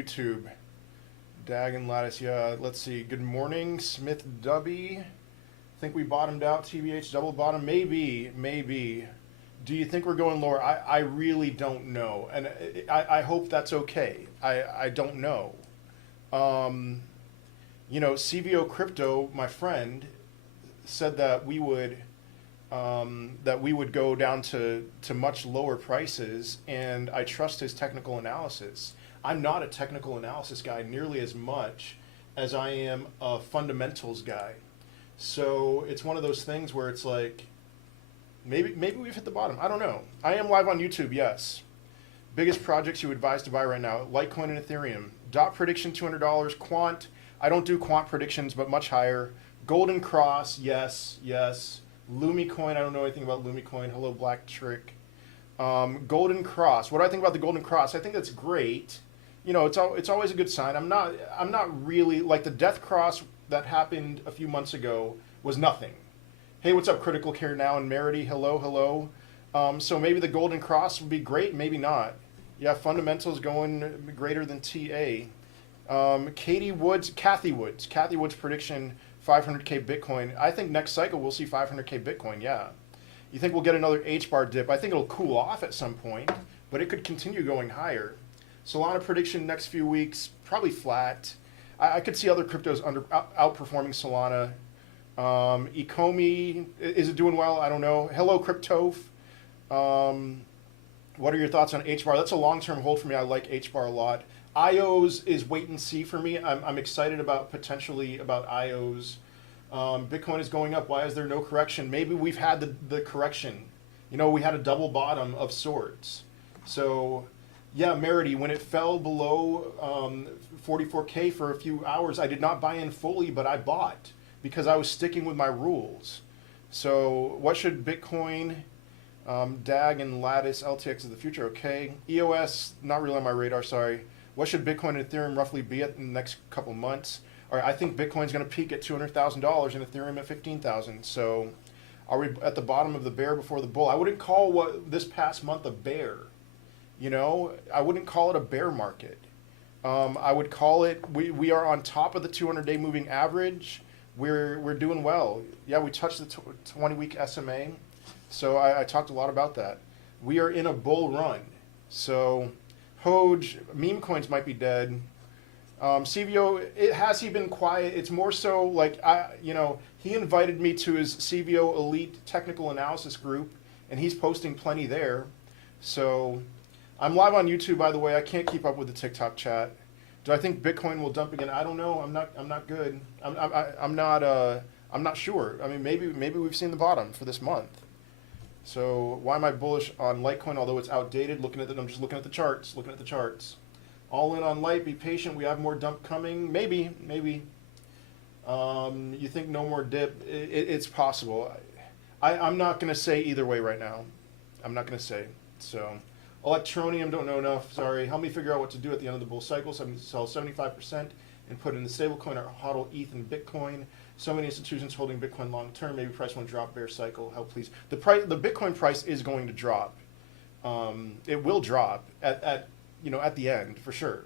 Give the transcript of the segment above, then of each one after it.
YouTube. Dag and Lattice, yeah. Let's see. Good morning, Smith Dubby. Think we bottomed out. TBH double bottom, maybe. Do you think we're going lower? I really don't know, and I hope that's okay. I don't know. CVO Crypto, my friend, said that we would go down to much lower prices, and I trust his technical analysis. I'm not a technical analysis guy nearly as much as I am a fundamentals guy. So it's one of those things where it's like, maybe we've hit the bottom. I don't know. I am live on YouTube, yes. Biggest projects you advise to buy right now: Litecoin and Ethereum. Dot prediction $200. Quant. I don't do quant predictions, but much higher. Golden Cross, yes. Lumicoin. I don't know anything about Lumicoin. Hello, Black Trick. Golden Cross. What do I think about the Golden Cross? I think that's great. It's always a good sign. I'm not really like the Death Cross that happened a few months ago was nothing. Hey, what's up, Critical Care Now and Merity? Hello. So maybe the Golden Cross would be great, maybe not. Yeah, fundamentals going greater than TA. Kathy Woods' prediction, 500K Bitcoin. I think next cycle we'll see 500K Bitcoin, yeah. You think we'll get another H-bar dip? I think it'll cool off at some point, but it could continue going higher. Solana prediction next few weeks, probably flat. I could see other cryptos outperforming Solana. Ecomi, is it doing well? I don't know. Hello, Cryptoph. What are your thoughts on H-bar? That's a long-term hold for me. I like H-bar a lot. IOs is wait and see for me. I'm excited about IOs. Bitcoin is going up. Why is there no correction? Maybe we've had the correction. We had a double bottom of sorts. So, yeah, Merity, when it fell below 44K for a few hours, I did not buy in fully, but I bought because I was sticking with my rules. So what should Bitcoin, DAG and Lattice, LTX of the future? Okay. EOS, not really on my radar, sorry. What should Bitcoin and Ethereum roughly be at in the next couple months? All right, I think Bitcoin's going to peak at $200,000 and Ethereum at $15,000. So are we at the bottom of the bear before the bull? I wouldn't call this past month a bear. I wouldn't call it a bear market. I would call it, we are on top of the 200-day moving average. We're doing well. Yeah, we touched the 20-week SMA. So I talked a lot about that. We are in a bull run. So Hoj, meme coins might be dead. CVO, has he been quiet? It's more so like, he invited me to his CVO Elite Technical Analysis group, and he's posting plenty there. So I'm live on YouTube, by the way. I can't keep up with the TikTok chat. Do I think Bitcoin will dump again? I don't know. I'm not good. I'm not sure. I mean, maybe we've seen the bottom for this month. So why am I bullish on Litecoin? Although it's outdated. I'm just looking at the charts. All in on Lite. Be patient. We have more dump coming. Maybe. You think no more dip? It's possible. I'm not going to say either way right now. I'm not going to say. So. Electronium, don't know enough, sorry. Help me figure out what to do at the end of the bull cycle. So I'm going to sell 75% and put in the stablecoin or hodl ETH and Bitcoin. So many institutions holding Bitcoin long term. Maybe price won't drop, bear cycle. Help, please. The Bitcoin price is going to drop. It will drop at the end for sure.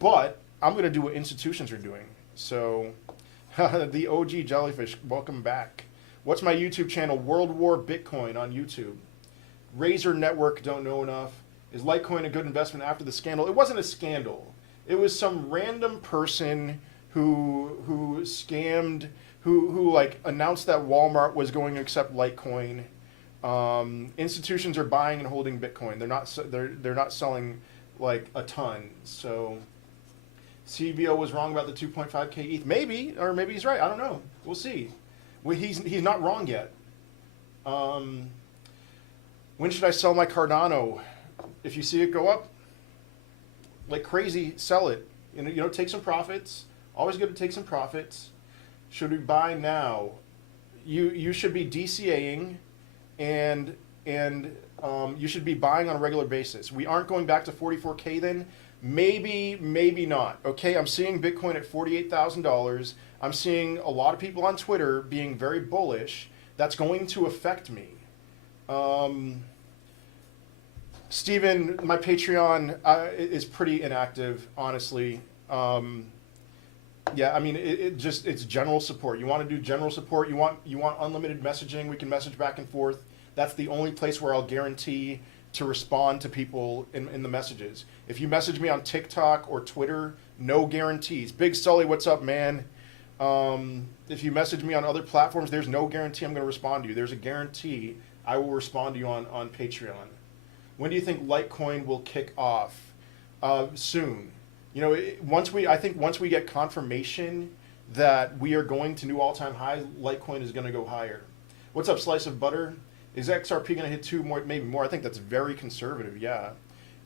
But I'm going to do what institutions are doing. So the OG Jellyfish, welcome back. What's my YouTube channel? World War Bitcoin on YouTube. Razor Network, don't know enough. Is Litecoin a good investment after the scandal? It wasn't a scandal. It was some random person who scammed, who like announced that Walmart was going to accept Litecoin. Institutions are buying and holding Bitcoin. They're not selling like a ton. So CVO was wrong about the 2.5K ETH. Maybe, or maybe he's right. I don't know. We'll see. Well, he's not wrong yet. When should I sell my Cardano? If you see it go up like crazy, sell it. Take some profits. Always good to take some profits. Should we buy now? You should be DCAing, and you should be buying on a regular basis. We aren't going back to 44K then. Maybe not. Okay, I'm seeing Bitcoin at $48,000. I'm seeing a lot of people on Twitter being very bullish. That's going to affect me. Steven, my Patreon is pretty inactive, honestly. Yeah, I mean, it's general support. You want to do general support. You want unlimited messaging. We can message back and forth. That's the only place where I'll guarantee to respond to people in the messages. If you message me on TikTok or Twitter, no guarantees. Big Sully, what's up, man? If you message me on other platforms, there's no guarantee I'm going to respond to you. There's a guarantee I will respond to you on Patreon. When do you think Litecoin will kick off? Soon. You know, I think once we get confirmation that we are going to new all-time high, Litecoin is going to go higher. What's up, Slice of Butter? Is XRP going to hit 2 more, maybe more? I think that's very conservative, yeah.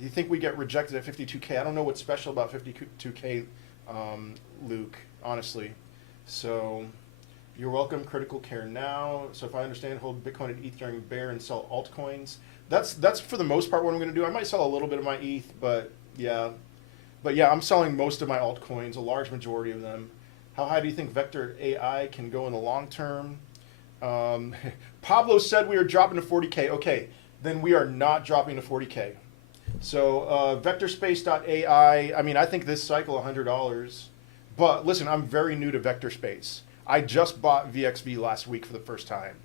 You think we get rejected at 52K? I don't know what's special about 52K, Luke, honestly. So, you're welcome, Critical Care now. So if I understand, hold Bitcoin and ETH during bear and sell altcoins. That's for the most part what I'm going to do. I might sell a little bit of my ETH, but yeah. But yeah, I'm selling most of my altcoins, a large majority of them. How high do you think Vector AI can go in the long term? Pablo said we are dropping to 40K. Okay, then we are not dropping to 40K. So vectorspace.ai, I mean, I think this cycle $100. But listen, I'm very new to Vector Space. I just bought VXV last week for the first time.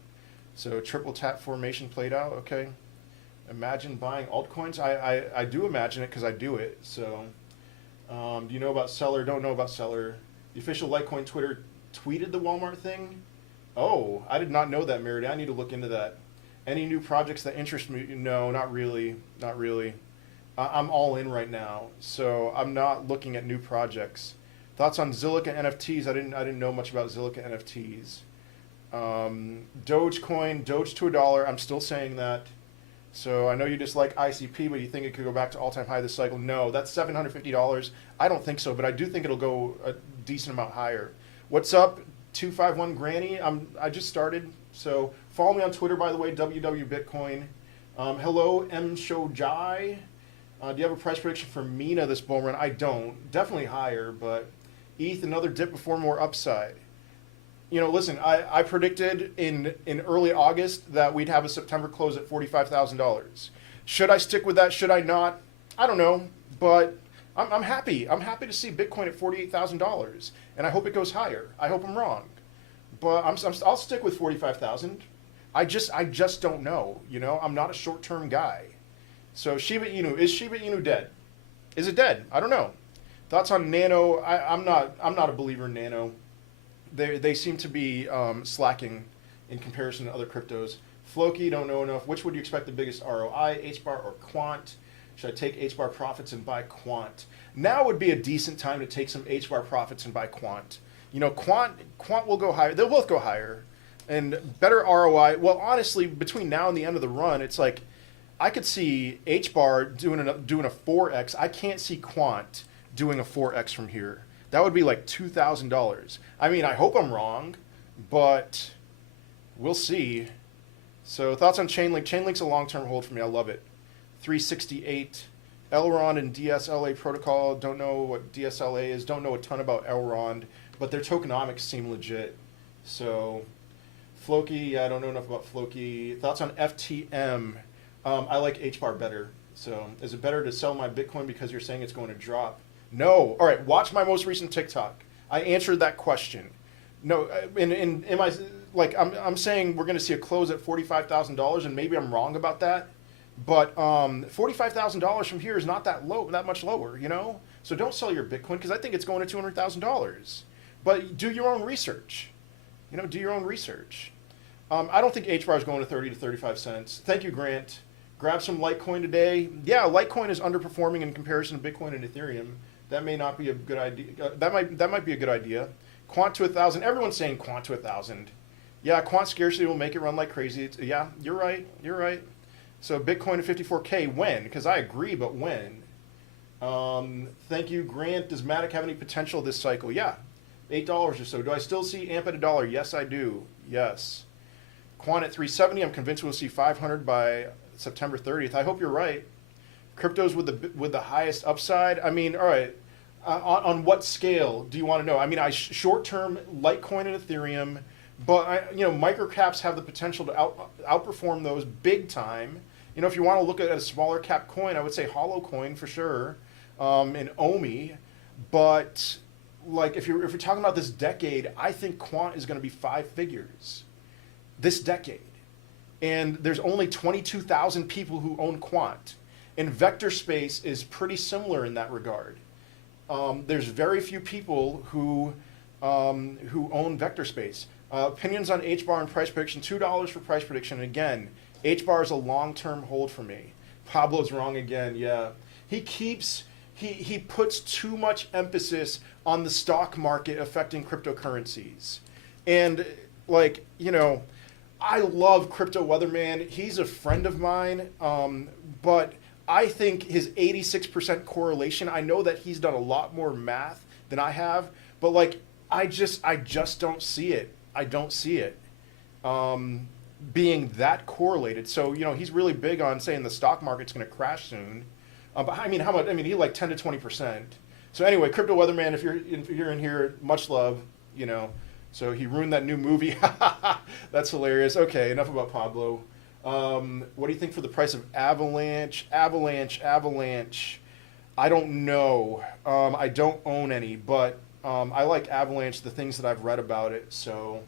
So triple tap formation played out, okay. Imagine buying altcoins. I do imagine it because I do it. So do you know about Seller? Don't know about Seller. The official Litecoin Twitter tweeted the Walmart thing. Oh, I did not know that, Merida. I need to look into that. Any new projects that interest me? No, not really. Not really. I'm all in right now, so I'm not looking at new projects. Thoughts on Zilliqa NFTs? I didn't know much about Zilliqa NFTs. Dogecoin, Doge to $1. I'm still saying that. So I know you dislike ICP, but you think it could go back to all-time high this cycle. No, that's $750. I don't think so, but I do think it'll go a decent amount higher. What's up, 251 Granny? I just started, so follow me on Twitter, by the way, WWBitcoin. Hello, M Shojai. Do you have a price prediction for Mina this bull run? I don't. Definitely higher, but ETH, another dip before more upside. You know, listen, I predicted in early August that we'd have a September close at $45,000. Should I stick with that? Should I not? I don't know, but I'm happy. I'm happy to see Bitcoin at $48,000, and I hope it goes higher. I hope I'm wrong, but I'll stick with 45,000. I just don't know. You know, I'm not a short-term guy. So Shiba Inu, is Shiba Inu dead? Is it dead? I don't know. Thoughts on Nano? I'm not a believer in Nano. They seem to be slacking in comparison to other cryptos. Floki, don't know enough. Which would you expect the biggest ROI, HBAR or Quant? Should I take HBAR profits and buy Quant? Now would be a decent time to take some HBAR profits and buy Quant. You know, Quant will go higher. They'll both go higher. And better ROI. Well, honestly, between now and the end of the run, it's like I could see HBAR doing a 4x. I can't see Quant doing a 4x from here. That would be like $2,000. I mean, I hope I'm wrong, but we'll see. So thoughts on Chainlink? Chainlink's a long-term hold for me. I love it. 368. Elrond and DSLA protocol. Don't know what DSLA is. Don't know a ton about Elrond, but their tokenomics seem legit. So Floki, yeah, I don't know enough about Floki. Thoughts on FTM? I like HBAR better. So is it better to sell my Bitcoin because you're saying it's going to drop? No. All right, watch my most recent TikTok. I answered that question. No, am I like I'm saying we're going to see a close at $45,000, and maybe I'm wrong about that, but $45,000 from here is not that much lower, you know. So don't sell your Bitcoin because I think it's going to $200,000. But do your own research. You know, do your own research. I don't think HBAR is going to 30 to 35 cents. Thank you, Grant. Grab some Litecoin today. Yeah, Litecoin is underperforming in comparison to Bitcoin and Ethereum. That may not be a good idea. That might be a good idea. Quant to 1,000. Everyone's saying Quant to 1,000. Yeah, Quant scarcity will make it run like crazy. Yeah, you're right. You're right. So Bitcoin to 54K. When? Because I agree, but when? Thank you, Grant. Does Matic have any potential this cycle? Yeah, $8 or so. Do I still see AMP at $1? Yes, I do. Yes. Quant at 370. I'm convinced we'll see 500 by September 30th. I hope you're right. Cryptos with the highest upside. I mean, all right. On what scale do you want to know? I mean, short-term Litecoin and Ethereum, but microcaps have the potential to outperform those big time, You know, if you want to look at a smaller cap coin, I would say Hollow Coin for sure, and Omi. But like if you're talking about this decade, I think quant is going to be 5 figures this decade. And there's only 22,000 people who own quant. And vector space is pretty similar in that regard. There's very few people who own vector space. Opinions on HBAR and price prediction, $2 for price prediction. And again, HBAR is a long-term hold for me. Pablo's wrong again, yeah. He puts too much emphasis on the stock market affecting cryptocurrencies. And like, you know, I love Crypto Weatherman. He's a friend of mine, but I think his 86% correlation, I know that he's done a lot more math than I have, but like, I just don't see it. I don't see it being that correlated. So, you know, he's really big on saying the stock market's going to crash soon. But I mean, how much? I mean, he like 10 to 20%. So anyway, Crypto Weatherman, if you're in here, much love, you know. So he ruined that new movie. That's hilarious. Okay, enough about Pablo. What do you think for the price of Avalanche? Avalanche. I don't know. I don't own any, but I like Avalanche, the things that I've read about it. So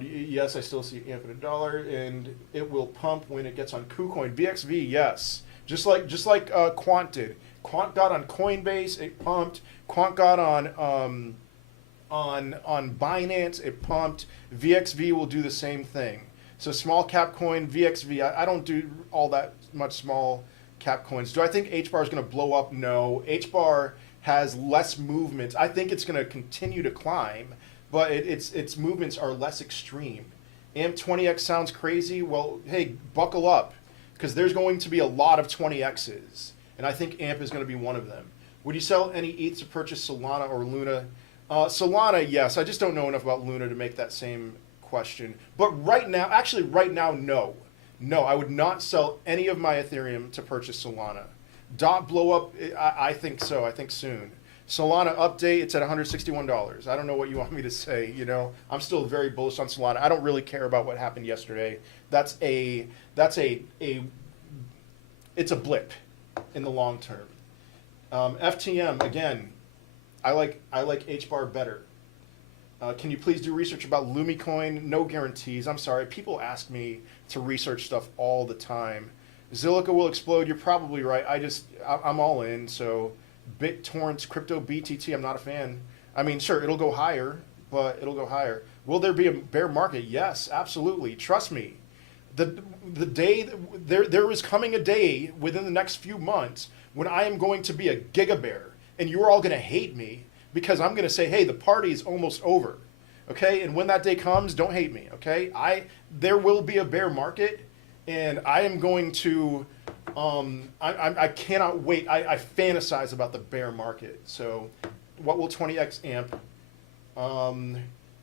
yes, I still see AMP at $1, and it will pump when it gets on KuCoin. VXV, yes. Just like Quant did. Quant got on Coinbase, it pumped. Quant got on Binance, it pumped. VXV will do the same thing. So small cap coin, VXV. I don't do all that much small cap coins. Do I think HBAR is going to blow up? No. HBAR has less movements. I think it's going to continue to climb, but its movements are less extreme. AMP 20x sounds crazy. Well, hey, buckle up, because there's going to be a lot of 20x's, and I think AMP is going to be one of them. Would you sell any ETH to purchase Solana or Luna? Solana, yes. I just don't know enough about Luna to make that same question. But right now, no. No, I would not sell any of my Ethereum to purchase Solana. Dot blow up, I think so. I think soon. Solana update, it's at $161. I don't know what you want me to say, you know. I'm still very bullish on Solana. I don't really care about what happened yesterday. It's a blip in the long term. FTM, again, I like HBAR better. Can you please do research about LumiCoin? No guarantees. I'm sorry. People ask me to research stuff all the time. Zilliqa will explode. You're probably right. I'm all in. So BitTorrent's crypto BTT, I'm not a fan. I mean, sure, it'll go higher, but it'll go higher. Will there be a bear market? Yes, absolutely. Trust me. The day there is coming a day within the next few months when I am going to be a giga bear, and you're all going to hate me because I'm going to say, hey, the party is almost over. Okay? And when that day comes, don't hate me. Okay? There will be a bear market, and I am going to I cannot wait. I fantasize about the bear market. So what will 20x amp?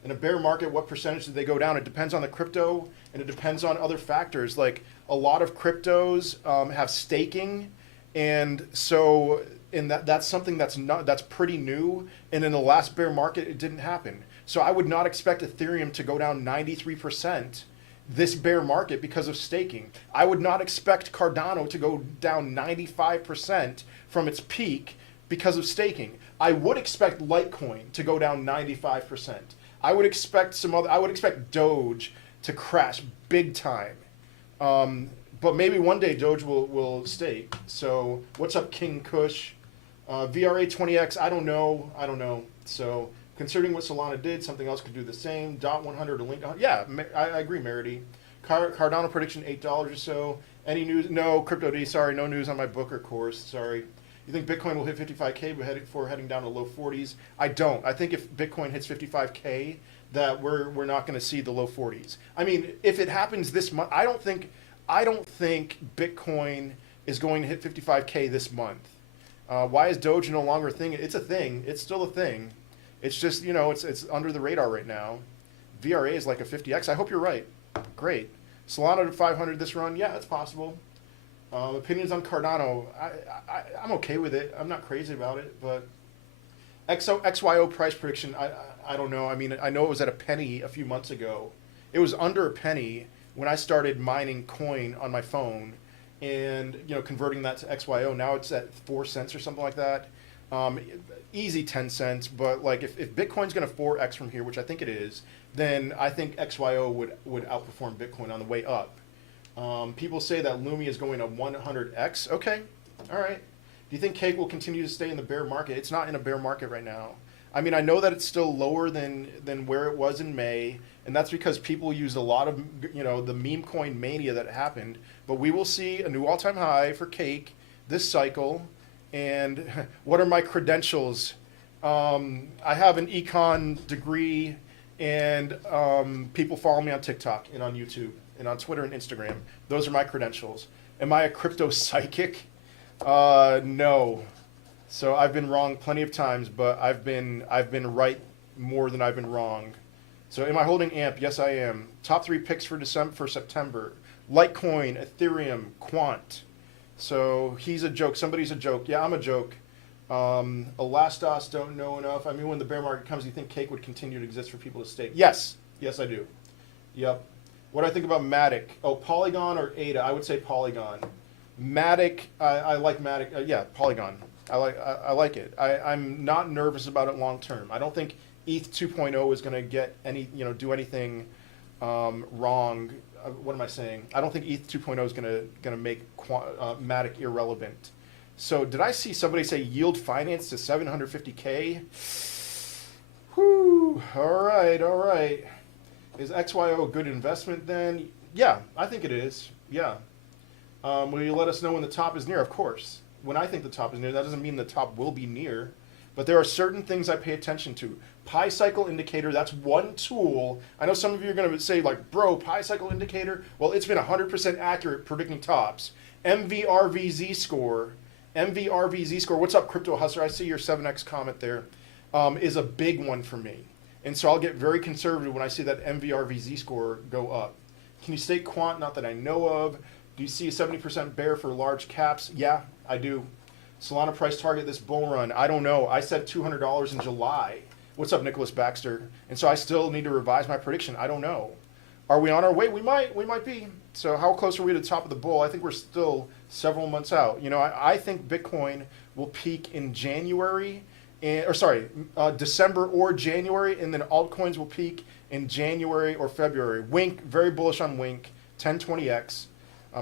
In a bear market, what percentage do they go down? It depends on the crypto, and it depends on other factors. Like a lot of cryptos have staking, and so that's something that's pretty new. And in the last bear market, it didn't happen. So I would not expect Ethereum to go down 93% this bear market because of staking. I would not expect Cardano to go down 95% from its peak because of staking. I would expect Litecoin to go down 95%. I would expect Doge to crash big time. But maybe one day Doge will stake. So what's up, King Kush? VRA 20X, I don't know. So considering what Solana did, something else could do the same. Dot 100 or link. Yeah, I agree, Merity. Cardano prediction, $8 or so. Any news? No, Crypto D, sorry, no news on my book or course, sorry. You think Bitcoin will hit 55K before heading down to low 40s? I don't. I think if Bitcoin hits 55K, that we're not going to see the low 40s. I mean, if it happens this month, I don't think Bitcoin is going to hit 55K this month. Why is Doge no longer a thing? It's a thing. It's still a thing. It's just, it's under the radar right now. VRA is like a 50x. I hope you're right. Great. Solana to 500 this run. Yeah, it's possible. Opinions on Cardano. I'm okay with it. I'm not crazy about it, but XYO price prediction. I don't know. I mean, I know it was at a penny a few months ago. It was under a penny when I started mining coin on my phone. and converting that to XYO. Now it's at 4 cents or something like that. Easy 10 cents, but like if Bitcoin's going to 4x from here, which I think it is, then I think XYO would outperform Bitcoin on the way up. People say that Lumi is going to 100x. Okay, all right. Do you think Cake will continue to stay in the bear market? It's not in a bear market right now. I mean, I know that it's still lower than where it was in May, and that's because people used a lot of the meme coin mania that happened. But we will see a new all-time high for Cake this cycle. And what are my credentials? I have an econ degree, and people follow me on TikTok and on YouTube and on Twitter and Instagram. Those are my credentials. Am I a crypto psychic? No. So I've been wrong plenty of times, but I've been right more than I've been wrong. So am I holding AMP? Yes, I am. Top 3 picks for September. Litecoin, Ethereum, Quant. So he's a joke. Somebody's a joke. Yeah, I'm a joke. Elastos, don't know enough. I mean, when the bear market comes, do you think Cake would continue to exist for people to stake? Yes. Yes, I do. Yep. What do I think about Matic? Oh, Polygon or ADA? I would say Polygon. Matic, I like Matic. Yeah, Polygon. I like it. I'm not nervous about it long term. I don't think ETH 2.0 is going to get any do anything wrong. What am I saying? I don't think ETH 2.0 is going to make Matic irrelevant. So did I see somebody say yield finance to 750K? Whew. All right. Is XYO a good investment then? Yeah, I think it is. Yeah. Will you let us know when the top is near? Of course. When I think the top is near, that doesn't mean the top will be near. But there are certain things I pay attention to. Pi cycle indicator, that's one tool. I know some of you are going to say, like, bro, pi cycle indicator? Well, it's been 100% accurate predicting tops. MVRVZ score. What's up, Crypto Hustler? I see your 7x comment there. Is a big one for me. And so I'll get very conservative when I see that MVRVZ score go up. Can you stake Quant? Not that I know of. Do you see a 70% bear for large caps? Yeah, I do. Solana price target this bull run? I don't know. I said $200 in July. What's up, Nicholas Baxter? And so I still need to revise my prediction. I don't know. Are we on our way? We might be. So how close are we to the top of the bull? I think we're still several months out. I think Bitcoin will peak in January, December or January, and then altcoins will peak in January or February. Wink, very bullish on Wink, 1020x.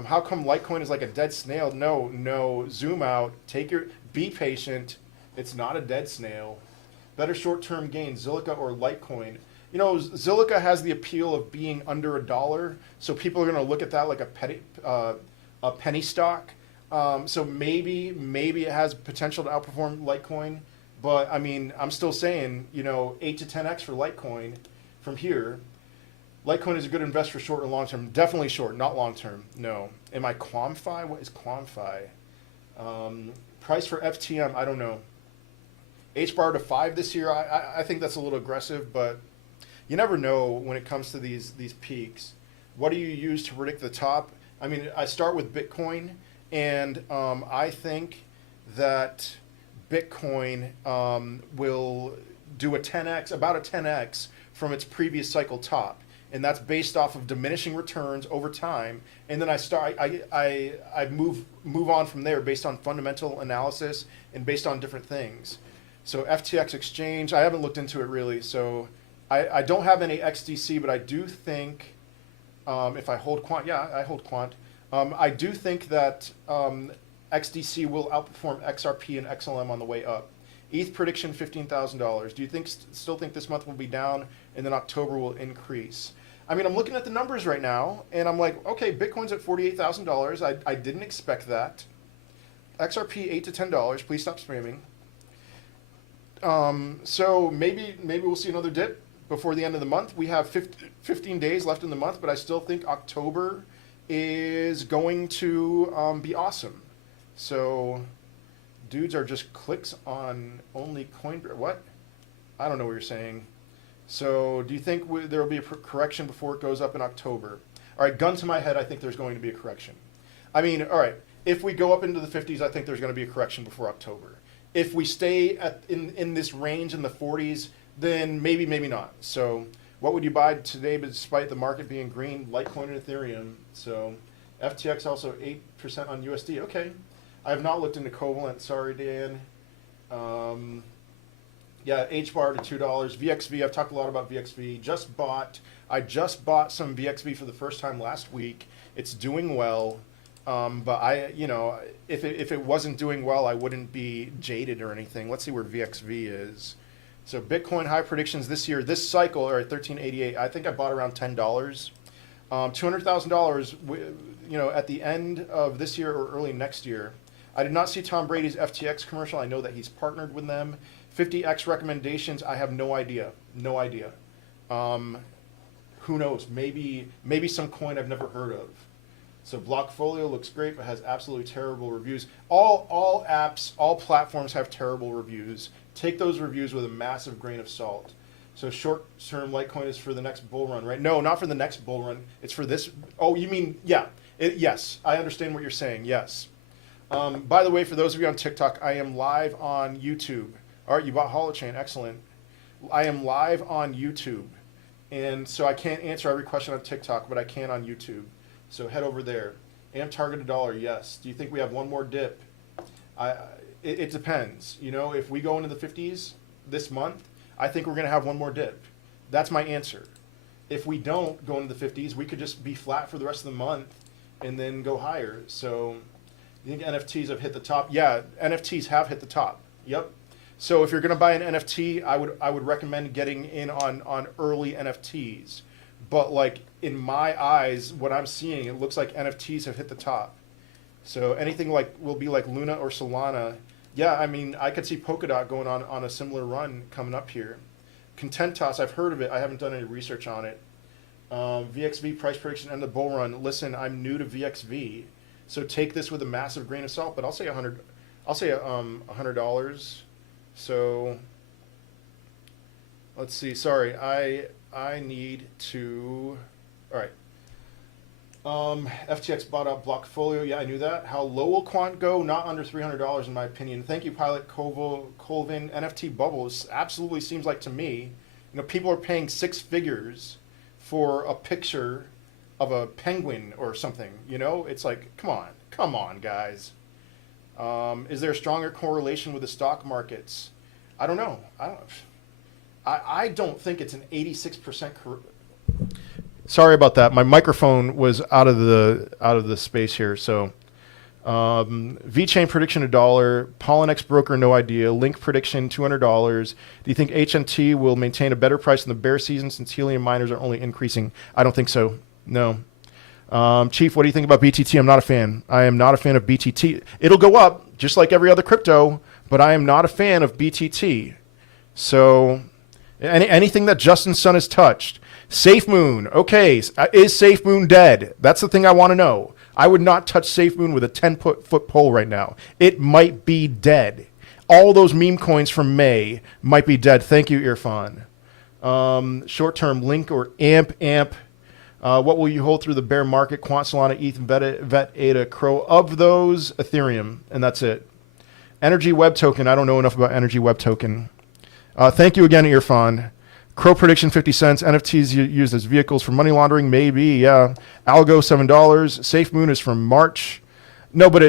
How come Litecoin is like a dead snail? No. Zoom out. Be patient. It's not a dead snail. Better short-term gain, Zilliqa or Litecoin? Zilliqa has the appeal of being under $1, so people are going to look at that like a penny stock. So maybe it has potential to outperform Litecoin, but I mean, I'm still saying 8 to 10x for Litecoin from here. Litecoin is a good investor for short and long term. Definitely short, not long term. No. Am I QuamFi? What is QuamFi? Price for FTM, I don't know. HBAR to 5 this year, I think that's a little aggressive, but you never know when it comes to these peaks. What do you use to predict the top? I mean, I start with Bitcoin, and I think that Bitcoin will do about a 10x from its previous cycle top. And that's based off of diminishing returns over time. And then I move on from there based on fundamental analysis and based on different things. So FTX exchange, I haven't looked into it really. So I don't have any XDC, but I do think if I hold Quant, yeah, I hold Quant. I do think that XDC will outperform XRP and XLM on the way up. ETH prediction $15,000. Do you still think this month will be down and then October will increase? I mean, I'm looking at the numbers right now, and I'm like, okay, Bitcoin's at $48,000. I didn't expect that. XRP $8 to $10. Please stop spamming. So maybe we'll see another dip before the end of the month. We have 15 days left in the month, but I still think October is going to be awesome. So dudes are just clicks on only Coinbase. What? I don't know what you're saying. So do you think there will be a correction before it goes up in October? All right, gun to my head, I think there's going to be a correction. I mean, all right, if we go up into the 50s, I think there's going to be a correction before October. If we stay in this range in the 40s, then maybe not. So what would you buy today despite the market being green? Litecoin and Ethereum. So FTX also 8% on USD. Okay. I have not looked into Covalent. Sorry, Dan. Yeah, HBAR to $2. VXV, I've talked a lot about VXV. I just bought some VXV for the first time last week. It's doing well. But if it wasn't doing well, I wouldn't be jaded or anything. Let's see where VXV is. So Bitcoin high predictions this year, this cycle are at 1388. I think I bought around $10. $200,000, at the end of this year or early next year. I did not see Tom Brady's FTX commercial. I know that he's partnered with them. 50x recommendations. I have no idea. No idea. Who knows? Maybe some coin I've never heard of. So Blockfolio looks great, but has absolutely terrible reviews. All apps, all platforms have terrible reviews. Take those reviews with a massive grain of salt. So short-term Litecoin is for the next bull run, right? No, not for the next bull run. It's for this. Oh, you mean, yeah. Yes, I understand what you're saying. Yes. By the way, for those of you on TikTok, I am live on YouTube. All right, you bought Holochain. Excellent. I am live on YouTube. And so I can't answer every question on TikTok, but I can on YouTube. So head over there. Am target $1, yes. Do you think we have one more dip? It depends. If we go into the 50s this month, I think we're going to have one more dip. That's my answer. If we don't go into the 50s, we could just be flat for the rest of the month and then go higher. So you think NFTs have hit the top? Yeah, NFTs have hit the top. Yep. So if you're going to buy an NFT, I would recommend getting in on early NFTs. But like in my eyes, what I'm seeing, it looks like NFTs have hit the top. So anything will be like Luna or Solana. Yeah, I mean, I could see Polkadot going on a similar run coming up here. Contentos, I've heard of it. I haven't done any research on it. VXV price prediction and the bull run. Listen, I'm new to VXV, so take this with a massive grain of salt. But I'll say $100. I'll say $100. So let's see. Sorry, I need to. All right. FTX bought up Blockfolio. Yeah, I knew that. How low will quant go? Not under $300 in my opinion. Thank you, Pilot Colvin. NFT bubbles absolutely seems like to me. People are paying 6 figures for a picture of a penguin or something. It's like, come on, guys. Is there a stronger correlation with the stock markets? I don't know. I don't think it's an 86%. Sorry about that. My microphone was out of the space here. So, VeChain prediction $1. Polynex broker no idea. Link prediction $200. Do you think HNT will maintain a better price in the bear season since helium miners are only increasing? I don't think so. No. Chief, what do you think about BTT? I'm not a fan. I am not a fan of BTT. It'll go up just like every other crypto, but I am not a fan of BTT. So, anything that Justin Sun has touched. SafeMoon. Okay, is SafeMoon dead? That's the thing I want to know. I would not touch SafeMoon with a 10-foot pole right now. It might be dead. All those meme coins from May might be dead. Thank you, Irfan. Short-term Link or AMP. What will you hold through the bear market? Quant, Solana, ETH, Vet, ADA, Crow. Of those, Ethereum, and that's it. Energy Web Token. I don't know enough about Energy Web Token. Thank you again, Irfan. Crow prediction 50 cents. NFTs used as vehicles for money laundering, maybe. Yeah. Algo $7. SafeMoon is from March. No, but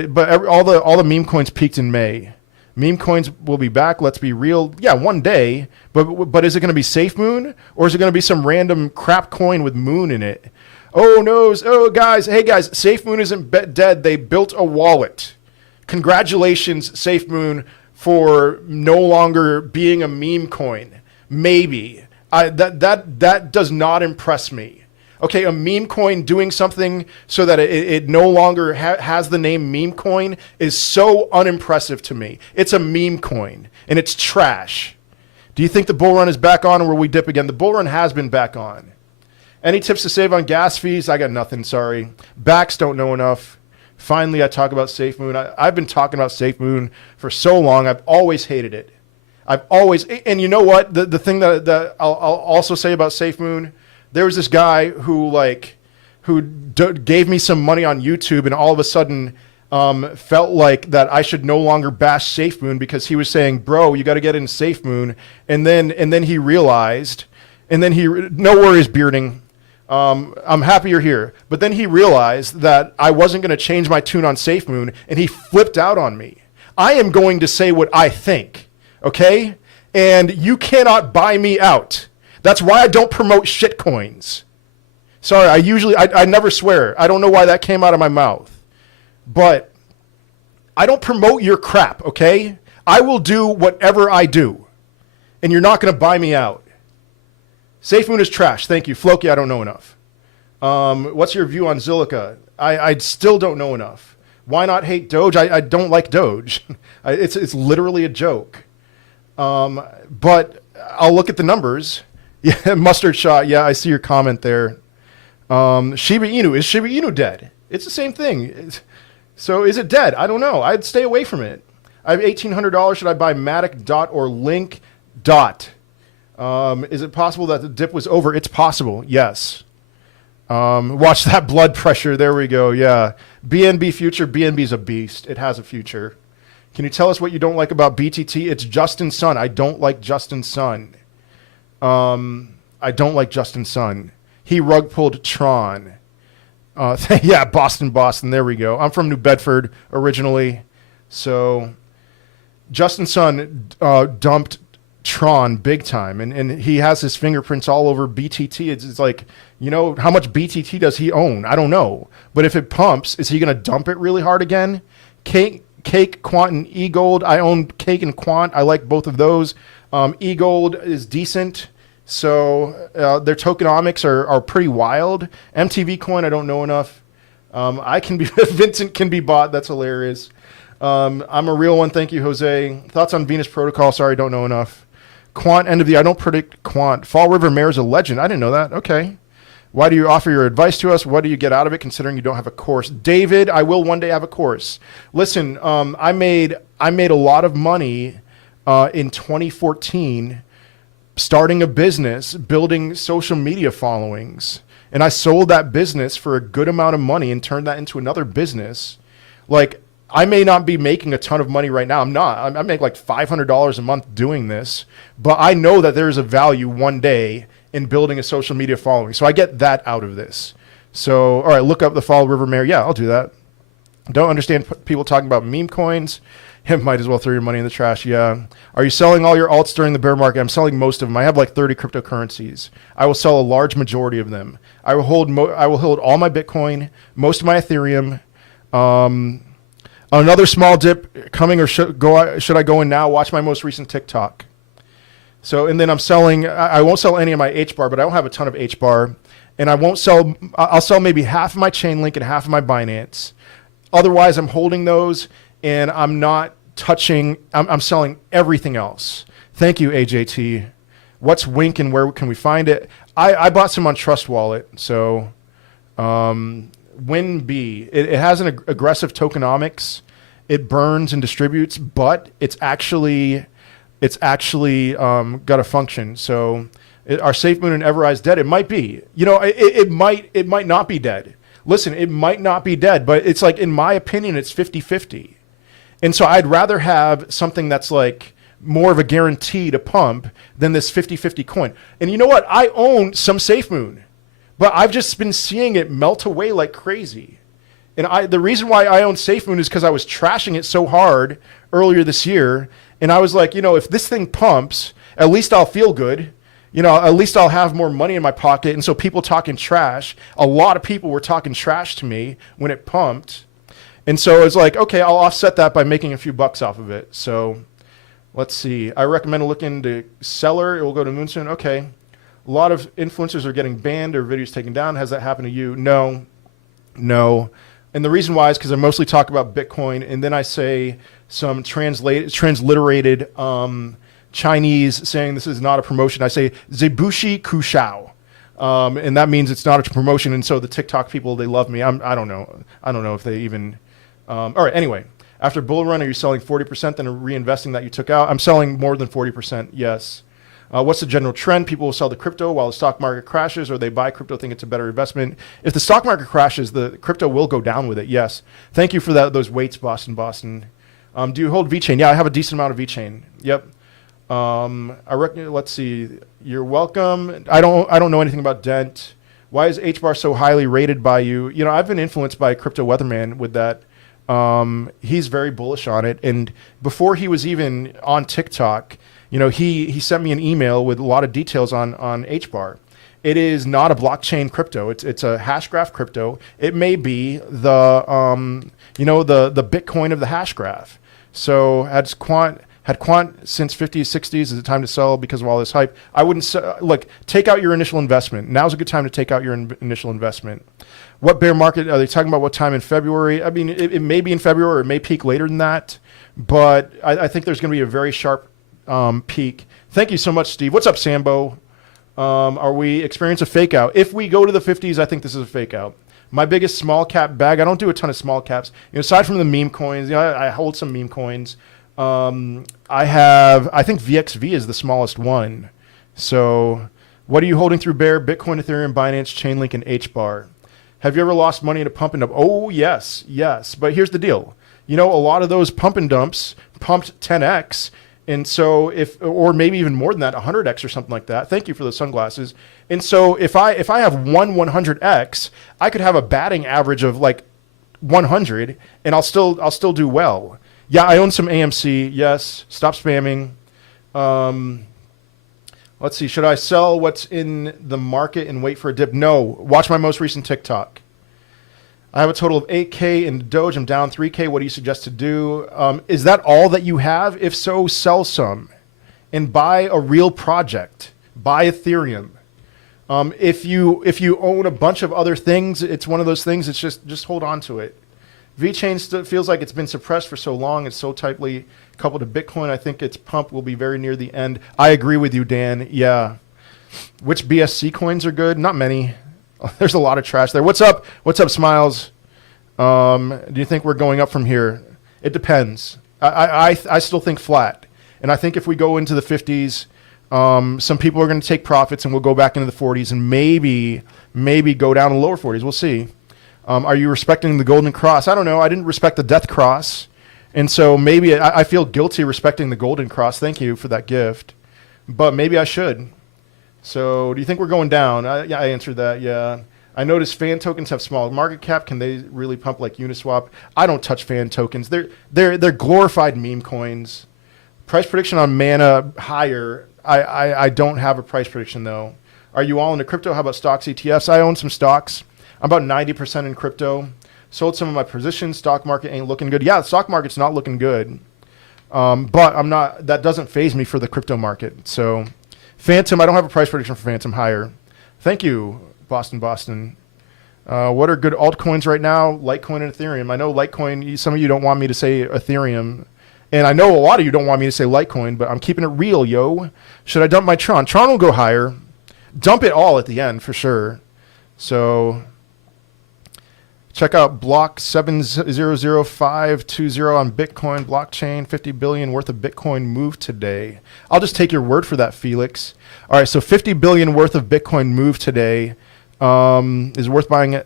all the meme coins peaked in May. Meme coins will be back. Let's be real. Yeah, one day. But is it going to be SafeMoon or is it going to be some random crap coin with moon in it? Oh no! Oh guys, hey guys, SafeMoon isn't dead. They built a wallet. Congratulations, SafeMoon, for no longer being a meme coin. Maybe. That does not impress me. Okay, a meme coin doing something so that it no longer has the name meme coin is so unimpressive to me. It's a meme coin, and it's trash. Do you think the bull run is back on, or will we dip again? The bull run has been back on. Any tips to save on gas fees? I got nothing, sorry. Backs don't know enough. Finally, I talk about SafeMoon. I've been talking about SafeMoon for so long. I've always hated it. And you know what? The thing that I'll also say about SafeMoon, there was this guy who gave me some money on YouTube, and all of a sudden felt like that I should no longer bash SafeMoon because he was saying, "Bro, you got to get in SafeMoon," and then he realized, no worries, Bearding. I'm happy you're here. But then he realized that I wasn't going to change my tune on SafeMoon, and he flipped out on me. I am going to say what I think, okay? And you cannot buy me out. That's why I don't promote shitcoins. Sorry, I never swear. I don't know why that came out of my mouth. But I don't promote your crap, okay? I will do whatever I do. And you're not going to buy me out. SafeMoon is trash. Thank you. Floki, I don't know enough. What's your view on Zilliqa? I still don't know enough. Why not hate Doge? I don't like Doge. It's literally a joke. But I'll look at the numbers. Yeah, mustard shot. Yeah, I see your comment there. Shiba Inu. Is Shiba Inu dead? It's the same thing. So is it dead? I don't know. I'd stay away from it. I have $1,800. Should I buy Matic dot or Link dot? Is it possible that the dip was over? It's possible. Yes. Watch that blood pressure. There we go. Yeah. BNB future. BNB's a beast. It has a future. Can you tell us what you don't like about BTT? It's Justin Sun. I don't like Justin Sun. I don't like Justin Sun. He rug pulled Tron. Yeah, Boston. There we go. I'm from New Bedford originally. So Justin Sun dumped Tron big time. And he has his fingerprints all over BTT. It's like, you know, how much BTT does he own? I don't know. But if it pumps, is he going to dump it really hard again? Cake, Quant, and eGold. I own Cake and Quant. I like both of those. eGold is decent. So their tokenomics are pretty wild. MTV coin, I don't know enough. Vincent can be bought. That's hilarious. I'm a real one. Thank you, Jose. Thoughts on Venus Protocol? Sorry, don't know enough. Quant, end of the, I don't predict Quant. Fall River Mare is a legend. I didn't know that. Okay. Why do you offer your advice to us? What do you get out of it considering you don't have a course? David, I will one day have a course. Listen, I made a lot of money in 2014 starting a business, building social media followings. And I sold that business for a good amount of money and turned that into another business. Like, I may not be making a ton of money right now. I'm not. I make like $500 a month doing this. But I know that there's a value one day in building a social media following. So I get that out of this. So, all right, look up the Fall River Mare. Yeah, I'll do that. Don't understand people talking about meme coins. Might as well throw your money in the trash. Yeah. Are you selling all your alts during the bear market? I'm selling most of them. I have like 30 cryptocurrencies. I will sell a large majority of them. I will hold all my Bitcoin, most of my Ethereum. Another small dip coming, or should I go in now? Watch my most recent TikTok. So, and then I'm selling, I won't sell any of my HBAR, but I don't have a ton of HBAR. And I'll sell maybe half of my Chainlink and half of my Binance. Otherwise, I'm holding those and I'm not touching, I'm selling everything else. Thank you, AJT. What's Wink and where can we find it? I bought some on Trust Wallet. So, WinB, it has an aggressive tokenomics. It burns and distributes, but it's actually got a function. So are SafeMoon and Everrise dead? It might be. You know, it might not be dead. Listen, it might not be dead, but it's like, in my opinion, it's 50-50. And so I'd rather have something that's like more of a guarantee to pump than this 50-50 coin. And you know what? I own some SafeMoon, but I've just been seeing it melt away like crazy. And the reason why I own SafeMoon is because I was trashing it so hard earlier this year. And I was like, you know, if this thing pumps, at least I'll feel good. You know, at least I'll have more money in my pocket. And so people talking trash, a lot of people were talking trash to me when it pumped. And so it's like, okay, I'll offset that by making a few bucks off of it. So let's see. I recommend looking to Seller. It will go to Moon soon. Okay. A lot of influencers are getting banned or videos taken down. Has that happened to you? No. And the reason why is because I mostly talk about Bitcoin, and then I say some transliterated Chinese saying this is not a promotion. I say Zebushi Kushao. And that means it's not a promotion. And so the TikTok people, they love me. I don't know. I don't know if they even... all right, anyway. After bull run, are you selling 40% then reinvesting that you took out? I'm selling more than 40%, yes. What's the general trend? People will sell the crypto while the stock market crashes, or they buy crypto, think it's a better investment. If the stock market crashes, the crypto will go down with it, yes. Thank you for those weights, Boston. Do you hold VeChain? Yeah, I have a decent amount of VeChain. Yep. I reckon. Let's see. You're welcome. I don't know anything about Dent. Why is HBAR so highly rated by you? You know, I've been influenced by Crypto Weatherman with that. He's very bullish on it. And before he was even on TikTok, you know, he sent me an email with a lot of details on HBAR. It is not a blockchain crypto. It's a hash graph crypto. It may be the the Bitcoin of the hash graph. So had quant since 50s, 60s. Is it time to sell because of all this hype? I wouldn't sell. Look, take out your initial investment. Now's a good time to take out your initial investment. What bear market are they talking about? What time in February? I mean, it may be in February, or it may peak later than that. But I think there's going to be a very sharp peak. Thank you so much, Steve. What's up, Sambo? Are we experiencing a fake out? If we go to the 50s, I think this is a fake out. My biggest small cap bag, I don't do a ton of small caps. You know, aside from the meme coins, you know, I hold some meme coins. I think VXV is the smallest one. So what are you holding through Bear? Bitcoin, Ethereum, Binance, Chainlink, and HBAR. Have you ever lost money in a pump and dump? Oh, yes. But here's the deal. You know, a lot of those pump and dumps pumped 10x. And so or maybe even more than that, 100x or something like that. Thank you for the sunglasses. And so if I have one 100x, I could have a batting average of like 100, and I'll still do well. Yeah, I own some AMC. Yes. Stop spamming. Let's see. Should I sell what's in the market and wait for a dip? No. Watch my most recent TikTok. I have a total of 8K in Doge. I'm down 3K. What do you suggest to do? Is that all that you have? If so, sell some and buy a real project. Buy Ethereum. If you own a bunch of other things, it's one of those things. It's just hold on to it. VeChain still feels like it's been suppressed for so long. It's so tightly coupled to Bitcoin. I think its pump will be very near the end. I agree with you, Dan. Yeah. Which BSC coins are good? Not many. There's a lot of trash there. What's up? What's up, Smiles? Do you think we're going up from here? It depends. I still think flat. And I think if we go into the 50s, some people are going to take profits and we'll go back into the 40s and maybe go down to lower 40s. We'll see. Are you respecting the Golden Cross? I don't know. I didn't respect the Death Cross. And so maybe I feel guilty respecting the Golden Cross. Thank you for that gift. But maybe I should. So do you think we're going down? Yeah, I answered that. Yeah. I noticed fan tokens have small market cap. Can they really pump like Uniswap? I don't touch fan tokens. They're glorified meme coins. Price prediction on Mana higher. I don't have a price prediction though. Are you all into crypto? How about stocks, ETFs? I own some stocks. I'm about 90% in crypto. Sold some of my positions. Stock market ain't looking good. Yeah, the stock market's not looking good. But I'm not. That doesn't faze me for the crypto market. So Phantom, I don't have a price prediction for Phantom higher. Thank you, Boston. What are good altcoins right now? Litecoin and Ethereum. I know Litecoin, some of you don't want me to say Ethereum. And I know a lot of you don't want me to say Litecoin, but I'm keeping it real, yo. Should I dump my Tron? Tron will go higher. Dump it all at the end for sure. So check out block 700520 on Bitcoin blockchain. 50 billion worth of Bitcoin moved today. I'll just take your word for that, Felix. All right, so 50 billion worth of Bitcoin moved today. Is worth buying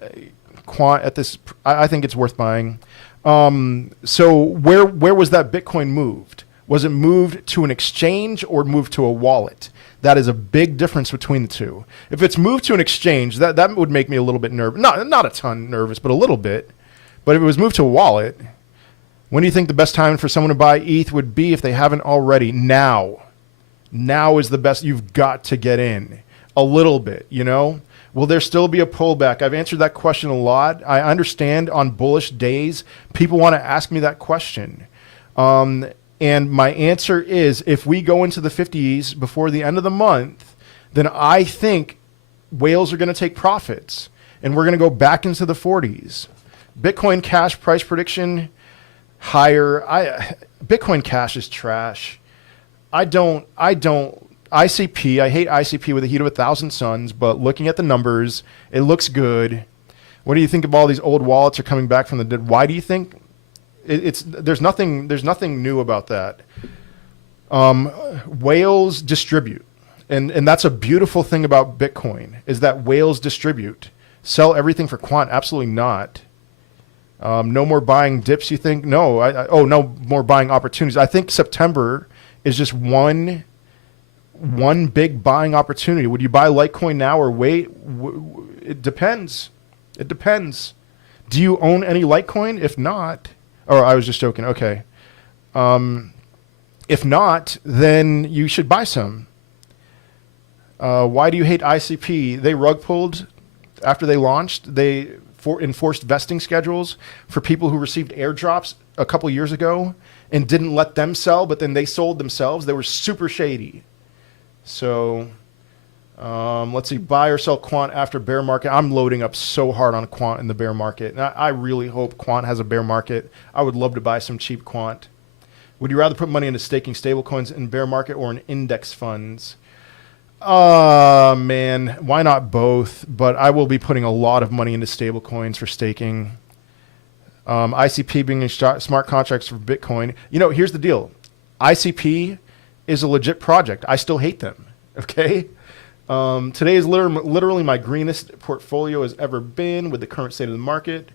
quant at this. I think it's worth buying. So where was that Bitcoin moved? Was it moved to an exchange or moved to a wallet? That is a big difference between the two. If it's moved to an exchange, that would make me a little bit nervous. Not a ton nervous, but a little bit. But if it was moved to a wallet, when do you think the best time for someone to buy ETH would be if they haven't already? Now. Now is the best. You've got to get in a little bit, you know? Will there still be a pullback? I've answered that question a lot. I understand on bullish days, people want to ask me that question. And my answer is, if we go into the 50s before the end of the month, then I think whales are going to take profits and we're going to go back into the 40s. Bitcoin Cash price prediction higher. Bitcoin Cash is trash. I don't ICP. I hate ICP with the heat of 1,000 suns, but looking at the numbers, it looks good. What do you think of all these old wallets are coming back from the dead? Why do you think? There's nothing new about that. Whales distribute, and that's a beautiful thing about Bitcoin is that whales distribute. Sell everything for quant? Absolutely not. No more buying dips. You think? No. No more buying opportunities. I think September is just one big buying opportunity. Would you buy Litecoin now or wait? It depends. It depends. Do you own any Litecoin? If not, or I was just joking. Okay. If not, then you should buy some. Why do you hate ICP? They rug pulled after they launched. They enforced vesting schedules for people who received airdrops a couple years ago and didn't let them sell, but then they sold themselves. They were super shady. So let's see, buy or sell quant after bear market. I'm loading up so hard on quant in the bear market. And I really hope quant has a bear market. I would love to buy some cheap quant. Would you rather put money into staking stablecoins in bear market or in index funds? Man, why not both? But I will be putting a lot of money into stablecoins for staking. ICP being smart contracts for Bitcoin. You know, here's the deal. ICP is a legit project. I still hate them. Okay. Today is literally my greenest portfolio has ever been with the current state of the market.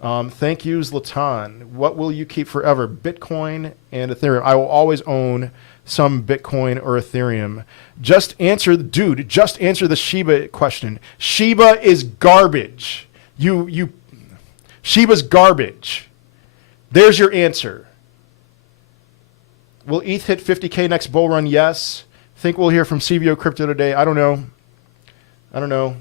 Thank you, Zlatan. What will you keep forever? Bitcoin and Ethereum. I will always own some Bitcoin or Ethereum. Just answer the Shiba question. Shiba is garbage. Shiba's garbage. There's your answer. Will ETH hit 50K next bull run? Yes. Think we'll hear from CVO Crypto today. I don't know.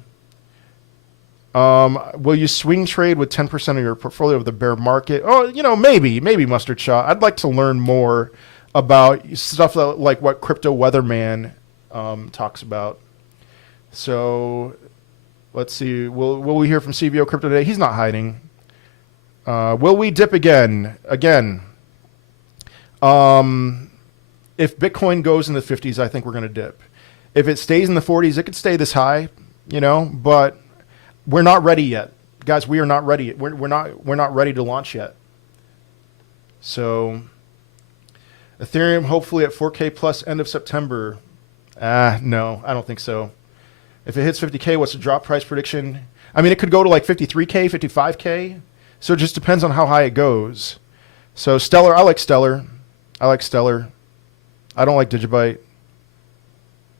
Will you swing trade with 10% of your portfolio of the bear market? Oh, maybe Mustard Shot. I'd like to learn more about stuff like what Crypto Weatherman talks about. So let's see. Will we hear from CVO Crypto today? He's not hiding. Will we dip again? If Bitcoin goes in the 50s, I think we're going to dip. If it stays in the 40s, it could stay this high, but we're not ready yet. Guys, we are not ready. We're not ready to launch yet. So Ethereum hopefully at 4K plus end of September. No, I don't think so. If it hits 50K, what's the drop price prediction? I mean, it could go to like 53K, 55K. So it just depends on how high it goes. So Stellar, I like Stellar. I don't like Digibyte.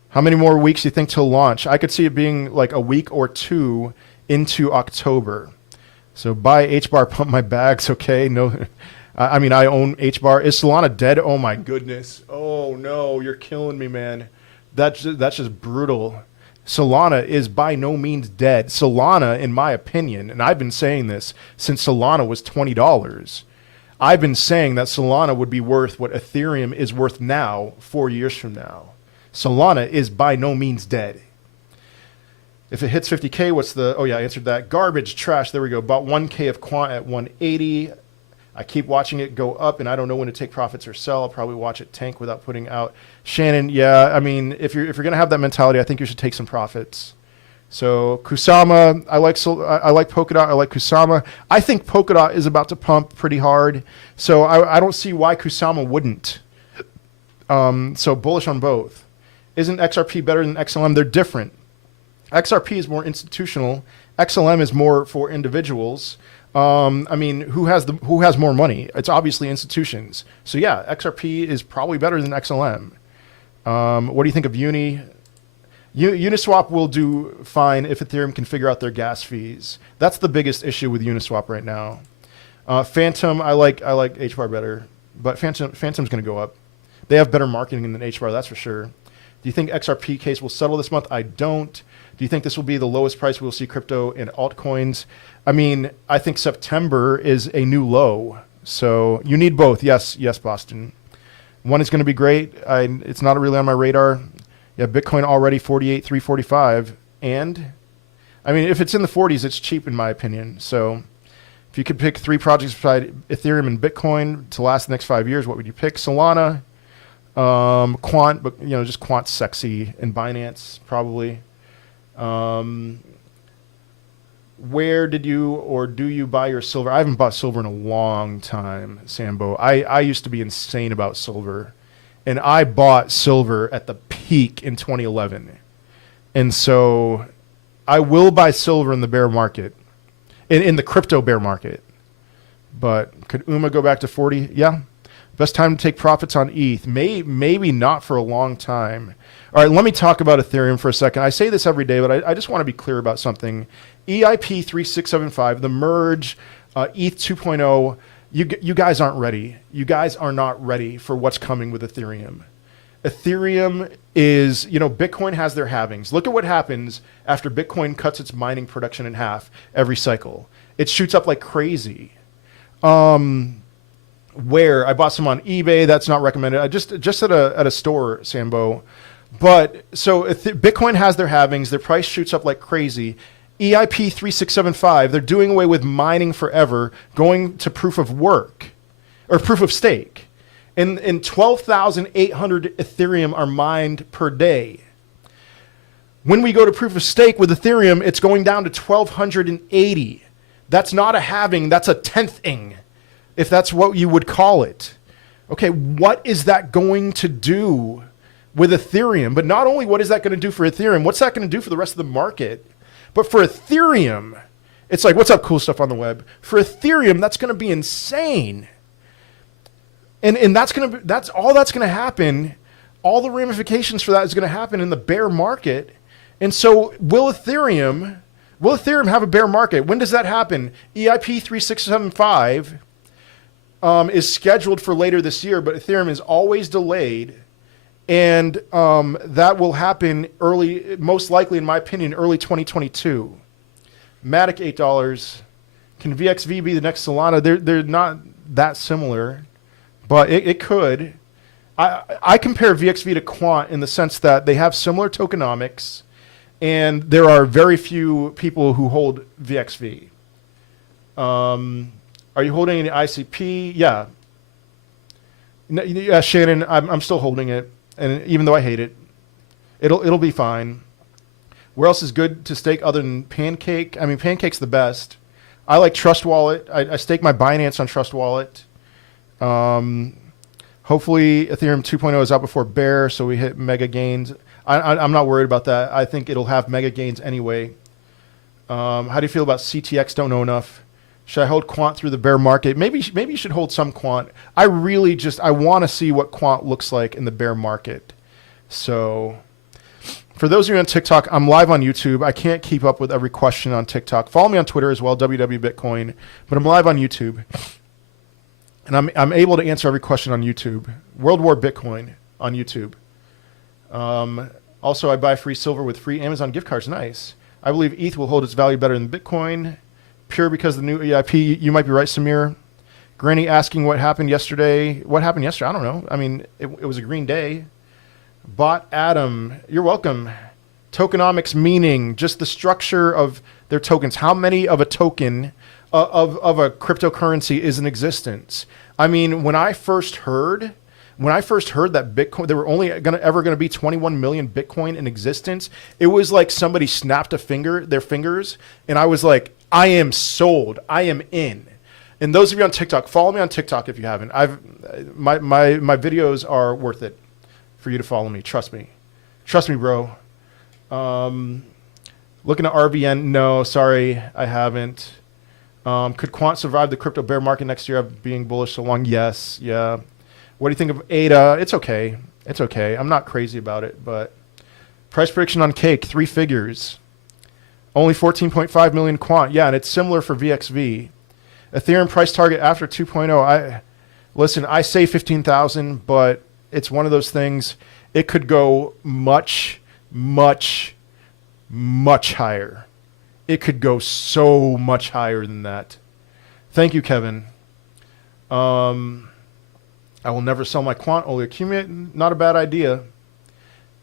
How many more weeks do you think till launch? I could see it being like a week or two into October. So buy HBAR, pump my bags, okay? No, I mean, I own HBAR. Is Solana dead? Oh my goodness. Oh no, you're killing me, man. That's just brutal. Solana is by no means dead. Solana, in my opinion, and I've been saying this since Solana was $20, I've been saying that Solana would be worth what Ethereum is worth now, 4 years from now. Solana is by no means dead. If it hits 50K, what's the... Oh, yeah, I answered that. Garbage, trash. There we go. About 1K of quant at 180. I keep watching it go up, and I don't know when to take profits or sell. I'll probably watch it tank without putting out. Shannon, yeah, I mean, if you're going to have that mentality, I think you should take some profits. So Kusama, I like Polkadot. I like Kusama. I think Polkadot is about to pump pretty hard. So I don't see why Kusama wouldn't. So bullish on both. Isn't XRP better than XLM? They're different. XRP is more institutional. XLM is more for individuals. I mean, who has more money? It's obviously institutions. So yeah, XRP is probably better than XLM. What do you think of Uni? Uniswap will do fine if Ethereum can figure out their gas fees. That's the biggest issue with Uniswap right now. Phantom, I like HBAR better, but Phantom's going to go up. They have better marketing than HBAR, that's for sure. Do you think XRP case will settle this month? I don't. Do you think this will be the lowest price we'll see crypto and altcoins? I mean, I think September is a new low. So you need both. Yes, Boston. One is going to be great. It's not really on my radar. Yeah, Bitcoin already 48,345. And, I mean, if it's in the 40s, it's cheap in my opinion. So if you could pick 3 projects beside Ethereum and Bitcoin to last the next 5 years, what would you pick? Solana, Quant, but just Quant sexy, and Binance probably. Where did you or do you buy your silver? I haven't bought silver in a long time, Sambo. I used to be insane about silver, and I bought silver at the peak in 2011. And so I will buy silver in the bear market, in the crypto bear market. But could UMA go back to 40? Yeah. Best time to take profits on ETH? Maybe not for a long time. All right, let me talk about Ethereum for a second. I say this every day, but I just want to be clear about something. EIP 3675, the merge, ETH 2.0, you guys aren't ready. You guys are not ready for what's coming with Ethereum. Ethereum is, Bitcoin has their halvings. Look at what happens after Bitcoin cuts its mining production in half every cycle. It shoots up like crazy. Where I bought some on eBay, that's not recommended. I just at a store, Sambo. But so Bitcoin has their halvings, their price shoots up like crazy. EIP 3675, they're doing away with mining forever, going to proof of work or proof of stake. And 12,800 Ethereum are mined per day. When we go to proof of stake with Ethereum, it's going down to 1,280. That's not a halving, that's a tenthing, if that's what you would call it. Okay, what is that going to do with Ethereum? But not only what is that going to do for Ethereum, what's that going to do for the rest of the market? But for Ethereum, it's like, what's up, cool stuff on the web? For Ethereum, that's going to be insane. And that's all that's going to happen. All the ramifications for that is going to happen in the bear market. And so will Ethereum have a bear market? When does that happen? EIP 3675 is scheduled for later this year, but Ethereum is always delayed. And that will happen early, most likely, in my opinion, early 2022. Matic, $8. Can VXV be the next Solana? They're not that similar, but it could. I compare VXV to Quant in the sense that they have similar tokenomics, and there are very few people who hold VXV. Are you holding any ICP? Yeah. Yeah, Shannon, I'm still holding it. And even though I hate it, it'll be fine. Where else is good to stake other than Pancake? I mean, Pancake's the best. I like Trust Wallet. I stake my Binance on Trust Wallet. Hopefully Ethereum 2.0 is out before bear, so we hit mega gains. I'm not worried about that. I think it'll have mega gains anyway. How do you feel about CTX? Don't know enough. Should I hold Quant through the bear market? Maybe you should hold some Quant. I want to see what Quant looks like in the bear market. So for those of you on TikTok, I'm live on YouTube. I can't keep up with every question on TikTok. Follow me on Twitter as well, WWBitcoin. But I'm live on YouTube. And I'm able to answer every question on YouTube. World War Bitcoin on YouTube. Also, I buy free silver with free Amazon gift cards. Nice. I believe ETH will hold its value better than Bitcoin. Pure because of the new EIP. You might be right, Samir. Granny asking what happened yesterday. What happened yesterday? I don't know. I mean, it was a green day. Bot Adam, you're welcome. Tokenomics meaning just the structure of their tokens. How many of a token of a cryptocurrency is in existence? I mean, when I first heard that Bitcoin, there were only ever going to be 21 million Bitcoin in existence, it was like somebody snapped their fingers, and I was like, I am sold. I am in. And those of you on TikTok, follow me on TikTok if you haven't. My videos are worth it for you to follow me. Trust me. Trust me, bro. Looking at RVN, no, sorry, I haven't. Could Quant survive the crypto bear market next year of being bullish so long? Yes, yeah. What do you think of ADA? It's okay. It's okay. I'm not crazy about it, but price prediction on Cake, 3 figures. Only 14.5 million Quant. Yeah, and it's similar for VXV. Ethereum price target after 2.0. Listen, I say 15,000, but it's one of those things. It could go much, much, much higher. It could go so much higher than that. Thank you, Kevin. I will never sell my Quant, only accumulate. Not a bad idea.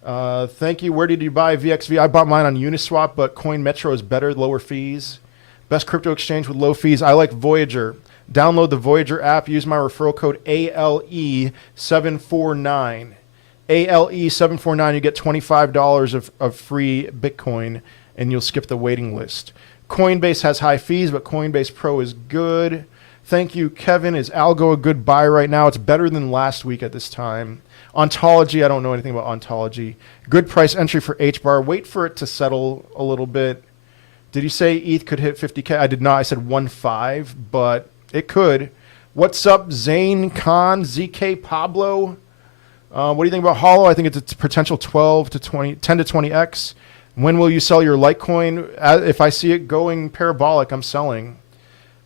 Thank you. Where did you buy VXV? I bought mine on Uniswap, but Coin Metro is better, lower fees. Best crypto exchange with low fees. I like Voyager. Download the Voyager app. Use my referral code ALE749. ALE749. You get $25 of free Bitcoin, and you'll skip the waiting list. Coinbase has high fees, but Coinbase Pro is good. Thank you, Kevin. Is Algo a good buy right now? It's better than last week at this time. Ontology, I don't know anything about Ontology. Good price entry for HBAR. Wait for it to settle a little bit. Did you say ETH could hit 50K? I did not. I said 1.5, but it could. What's up, Zane Khan, ZK Pablo? What do you think about Holo? I think it's a potential 10 to 20x. When will you sell your Litecoin? If I see it going parabolic, I'm selling.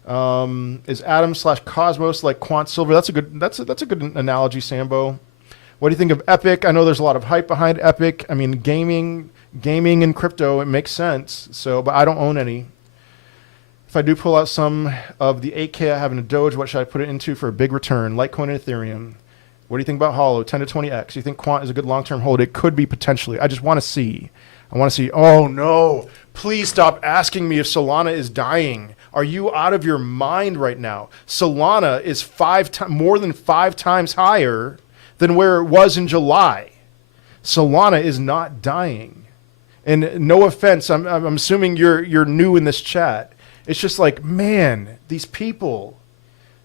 Is Atom/Cosmos like Quant Silver? That's a good analogy, Sambo. What do you think of Epic? I know there's a lot of hype behind Epic. I mean, gaming and crypto, it makes sense. So, but I don't own any. If I do pull out some of the 8K I have in a Doge, what should I put it into for a big return? Litecoin and Ethereum. What do you think about Holo? 10 to 20x. You think Quant is a good long-term hold? It could be potentially. I just want to see. I want to see. Oh no! Please stop asking me if Solana is dying. Are you out of your mind right now? Solana is more than 5 times higher than where it was in July. Solana is not dying. And no offense, I'm assuming you're new in this chat. It's just like, man, these people.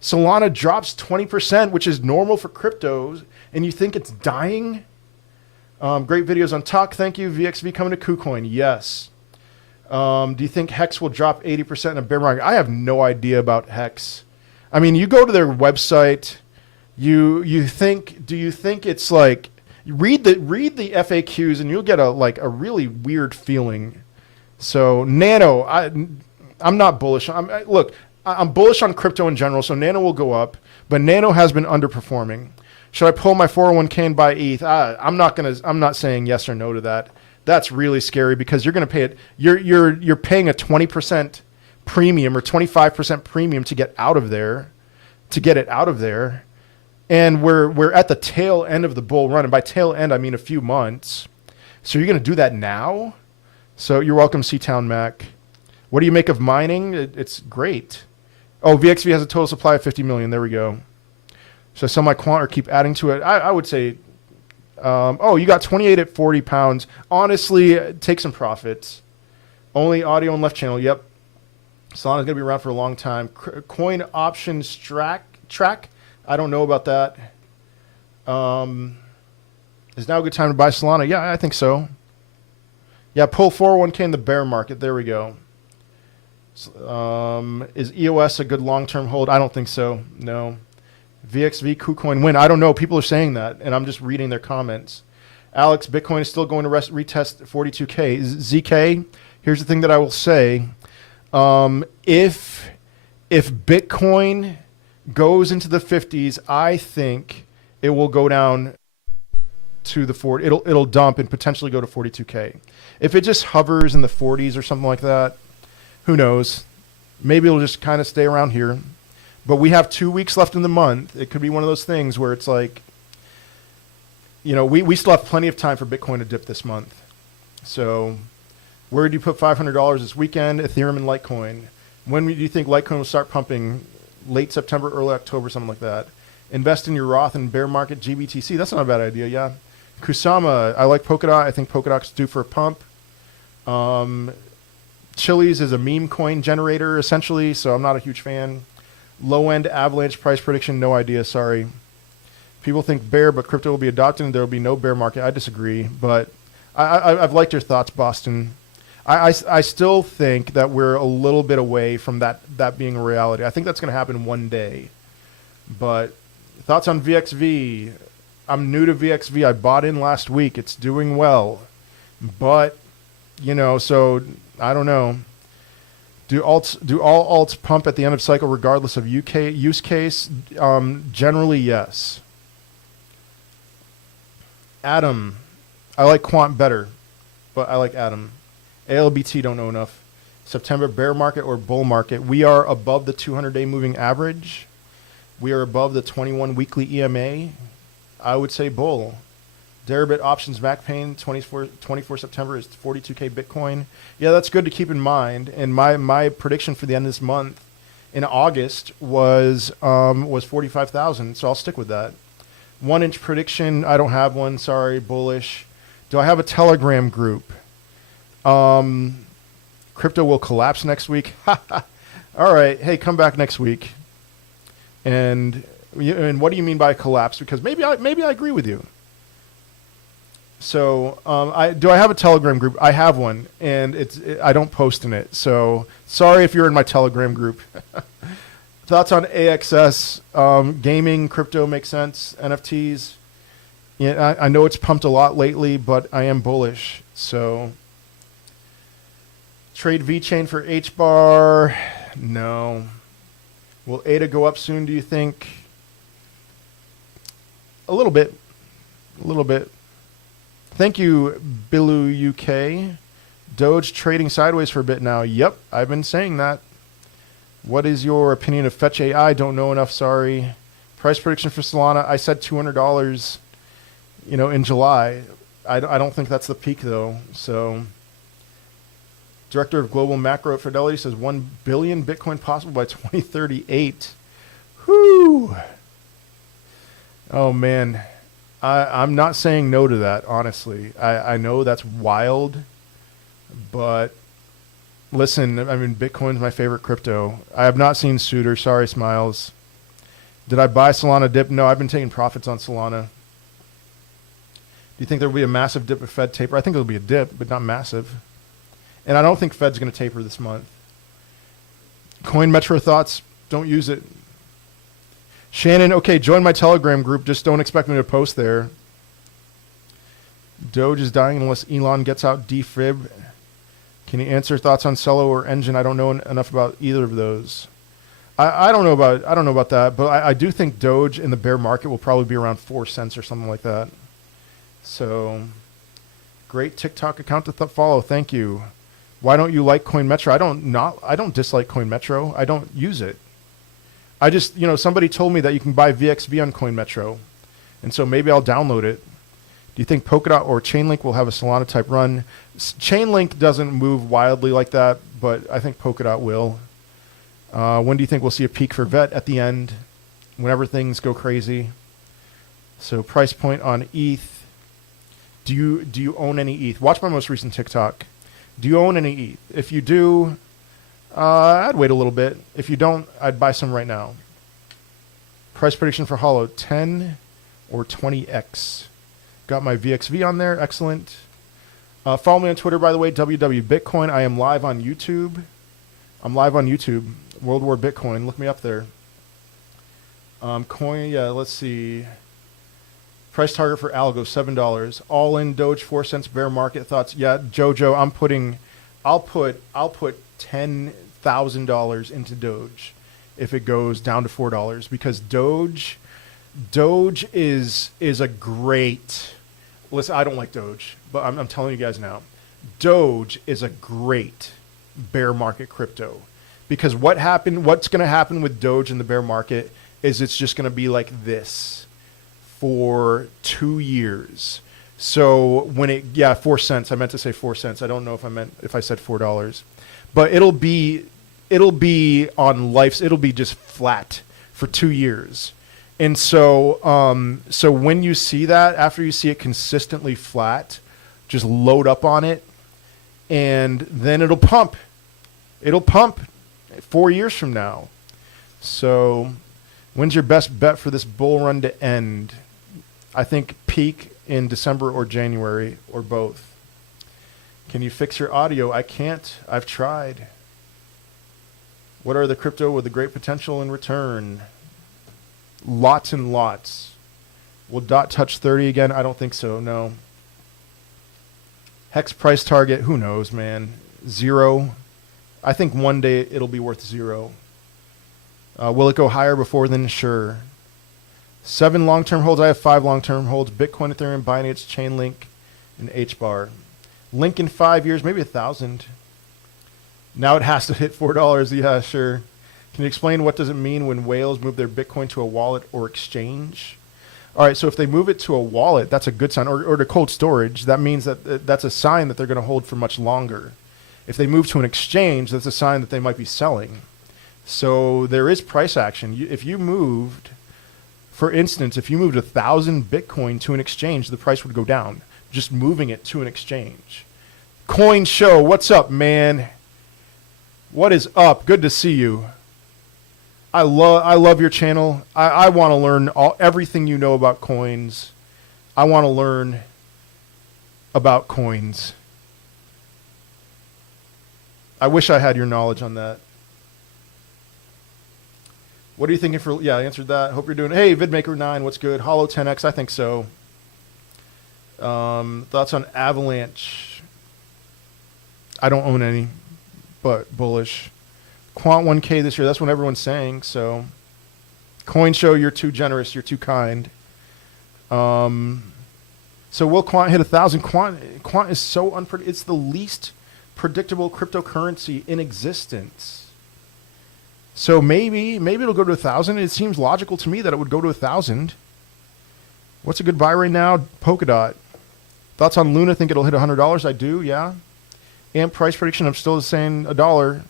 Solana drops 20%, which is normal for cryptos, and you think it's dying? Great videos on Talk. Thank you. VXV coming to KuCoin. Yes. Do you think Hex will drop 80% in a bear market? I have no idea about Hex. I mean, you go to their website. Do you think it's like read the FAQs and you'll get a really weird feeling. So Nano, I'm not bullish. I'm bullish on crypto in general. So Nano will go up, but Nano has been underperforming. Should I pull my 401k and buy ETH? I'm not saying yes or no to that. That's really scary because you're going to pay it. You're paying a 20% premium or 25% premium to get out of there, to get it out of there. And we're at the tail end of the bull run. And by tail end, I mean a few months. So you're going to do that now? So you're welcome, Seatown Mac. What do you make of mining? It's great. Oh, VXV has a total supply of 50 million. There we go. So sell my quant or keep adding to it? I would say, you got 28 at 40 pounds. Honestly, take some profits. Only audio and left channel. Yep. Solana's going to be around for a long time. Coin options track. I don't know about that. Is now a good time to buy Solana? Yeah, I think so. Yeah, pull 401k in the bear market. There we go. Is EOS a good long-term hold? I don't think so. No. VXV KuCoin win. I don't know. People are saying that, and I'm just reading their comments. Alex, Bitcoin is still going to retest 42K. ZK, here's the thing that I will say. If Bitcoin goes into the 50s, I think it will go down to the 40. It'll dump and potentially go to 42K. If it just hovers in the 40s or something like that, who knows? Maybe it'll just kind of stay around here. But we have 2 weeks left in the month. It could be one of those things where it's like, we still have plenty of time for Bitcoin to dip this month. So where do you put $500 this weekend? Ethereum and Litecoin. When do you think Litecoin will start pumping? Late September, early October, something like that. Invest in your Roth and bear market GBTC. That's not a bad idea, yeah. Kusama, I like Polkadot. I think Polkadot's due for a pump. Chiliz is a meme coin generator, essentially, so I'm not a huge fan. Low-end Avalanche price prediction, no idea, sorry. People think bear, but crypto will be adopted and there will be no bear market. I disagree, but I've liked your thoughts, Boston. I still think that we're a little bit away from that being a reality. I think that's going to happen one day. But thoughts on VXV? I'm new to VXV. I bought in last week. It's doing well. But, so I don't know. Do all alts pump at the end of cycle regardless of use case? Generally, yes. Atom. I like Quant better, but I like Atom. ALBT don't know enough. September bear market or bull market? We are above the 200-day moving average. We are above the 21 weekly EMA. I would say bull. Deribit options back pain 24 September is 42K Bitcoin. Yeah, that's good to keep in mind. And my prediction for the end of this month in August was 45,000. So I'll stick with that. 1 inch prediction. I don't have one. Sorry, bullish. Do I have a Telegram group? Crypto will collapse next week. All right. Hey, come back next week. And what do you mean by collapse? Because maybe I agree with you. So do I have a Telegram group? I have one, and I don't post in it. So sorry if you're in my Telegram group. Thoughts on AXS? Gaming, crypto makes sense. NFTs. Yeah, I know it's pumped a lot lately, but I am bullish. So, trade VeChain for HBAR? No. Will ADA go up soon, do you think? A little bit. A little bit. Thank you, Bilu UK. Doge trading sideways for a bit now. Yep, I've been saying that. What is your opinion of Fetch AI? Don't know enough, sorry. Price prediction for Solana? I said $200, in July. I don't think that's the peak, though. So, Director of Global Macro at Fidelity says 1 billion Bitcoin possible by 2038. Whoo! Oh, man. I'm not saying no to that, honestly. I know that's wild, but listen, Bitcoin's my favorite crypto. I have not seen Suitor. Sorry, Smiles. Did I buy Solana dip? No, I've been taking profits on Solana. Do you think there will be a massive dip if Fed taper? I think there'll be a dip, but not massive. And I don't think Fed's going to taper this month. Coin Metro thoughts? Don't use it. Shannon, okay, join my Telegram group. Just don't expect me to post there. Doge is dying unless Elon gets out defib. Can you answer thoughts on Celo or Engine? I don't know enough about either of those. I don't know about that, but I do think Doge in the bear market will probably be around 4 cents or something like that. So, great TikTok account to follow. Thank you. Why don't you like Coin Metro? I don't dislike Coin Metro. I don't use it. I just, somebody told me that you can buy VXV on Coin Metro, and so maybe I'll download it. Do you think Polkadot or Chainlink will have a Solana type run? Chainlink doesn't move wildly like that, but I think Polkadot will. When do you think we'll see a peak for VET at the end? Whenever things go crazy. So price point on ETH. Do you own any ETH? Watch my most recent TikTok. Do you own any ETH? If you do, I'd wait a little bit. If you don't, I'd buy some right now. Price prediction for Hollow, 10 or 20x. Got my VXV on there. Excellent. Follow me on Twitter, by the way, WWBitcoin. I am live on YouTube. World War Bitcoin. Look me up there. Coin, yeah, let's see. Price target for Algo, $7. All in Doge, 4 cents. Bear market thoughts. Yeah, Jojo, I'll put $10,000 into Doge if it goes down to $4, because Doge is a great. Listen, I don't like Doge, but I'm telling you guys now, Doge is a great bear market crypto, because what's going to happen with Doge in the bear market is it's just going to be like this for 2 years. So when 4 cents, I meant to say 4 cents. I don't know if I said $4, but it'll be on life's, it'll be just flat for 2 years. And so, so when you see that, after you see it consistently flat, just load up on it, and then it'll pump. It'll pump 4 years from now. So, when's your best bet for this bull run to end? I think peak in December or January, or both. Can you fix your audio? I can't. I've tried. What are the crypto with the great potential in return? Lots and lots. Will DOT touch 30 again? I don't think so, no. Hex price target, who knows, man. 0. I think one day it'll be worth 0. Will it go higher before then? Sure. 7 long-term holds. I have 5 long-term holds. Bitcoin, Ethereum, Binance, Chainlink, and HBAR. Link in 5 years, maybe 1,000. Now it has to hit $4. Yeah, sure. Can you explain what does it mean when whales move their Bitcoin to a wallet or exchange? All right, so if they move it to a wallet, that's a good sign, or to cold storage. That means that that's a sign that they're going to hold for much longer. If they move to an exchange, that's a sign that they might be selling. So there is price action. If you moved, for instance, if you moved 1,000 Bitcoin to an exchange, the price would go down, just moving it to an exchange. Coin Show, what's up, man? What is up? Good to see you. I love your channel. I want to learn everything you know about coins. I want to learn about coins. I wish I had your knowledge on that. What are you thinking for? Yeah, I answered that. Hope you're doing. Hey, VidMaker9, what's good? Hollow 10x, I think so. Thoughts on Avalanche? I don't own any, but bullish. Quant 1K this year. That's what everyone's saying. So, Coin Show, you're too generous. You're too kind. So will Quant hit 1,000? Quant is so unpredictable. It's the least predictable cryptocurrency in existence. So maybe it'll go to 1,000. It seems logical to me that it would go to 1,000. What's a good buy right now? Polkadot. Thoughts on Luna? Think it'll hit $100? I do, yeah. AMP price prediction, I'm still saying $1.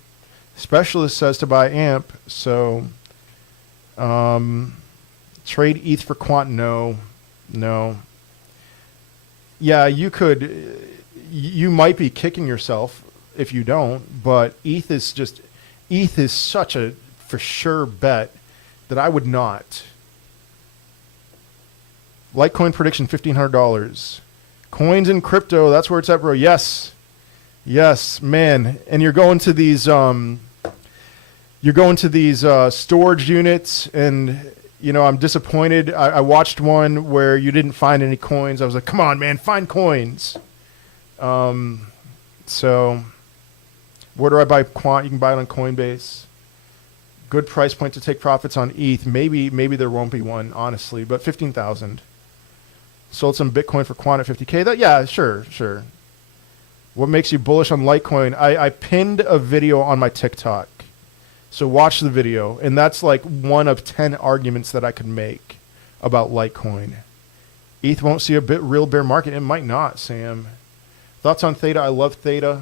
Specialist says to buy AMP. So trade ETH for Quant? No. Yeah, you could. You might be kicking yourself if you don't, but ETH is such a for sure bet that I would not. Litecoin prediction, $1,500. Coins and crypto, that's where it's at, bro. Yes, man. And you're going to these storage units, and I'm disappointed. I watched one where you didn't find any coins. I was like, come on, man, find coins. So where do I buy Quant? You can buy it on Coinbase. Good price point to take profits on ETH. Maybe there won't be one, honestly, but 15,000. Sold some Bitcoin for Quant at 50K. Yeah, sure. What makes you bullish on Litecoin? I pinned a video on my TikTok. So watch the video, and that's like one of 10 arguments that I could make about Litecoin. ETH won't see a real bear market. It might not, Sam. Thoughts on Theta? I love Theta.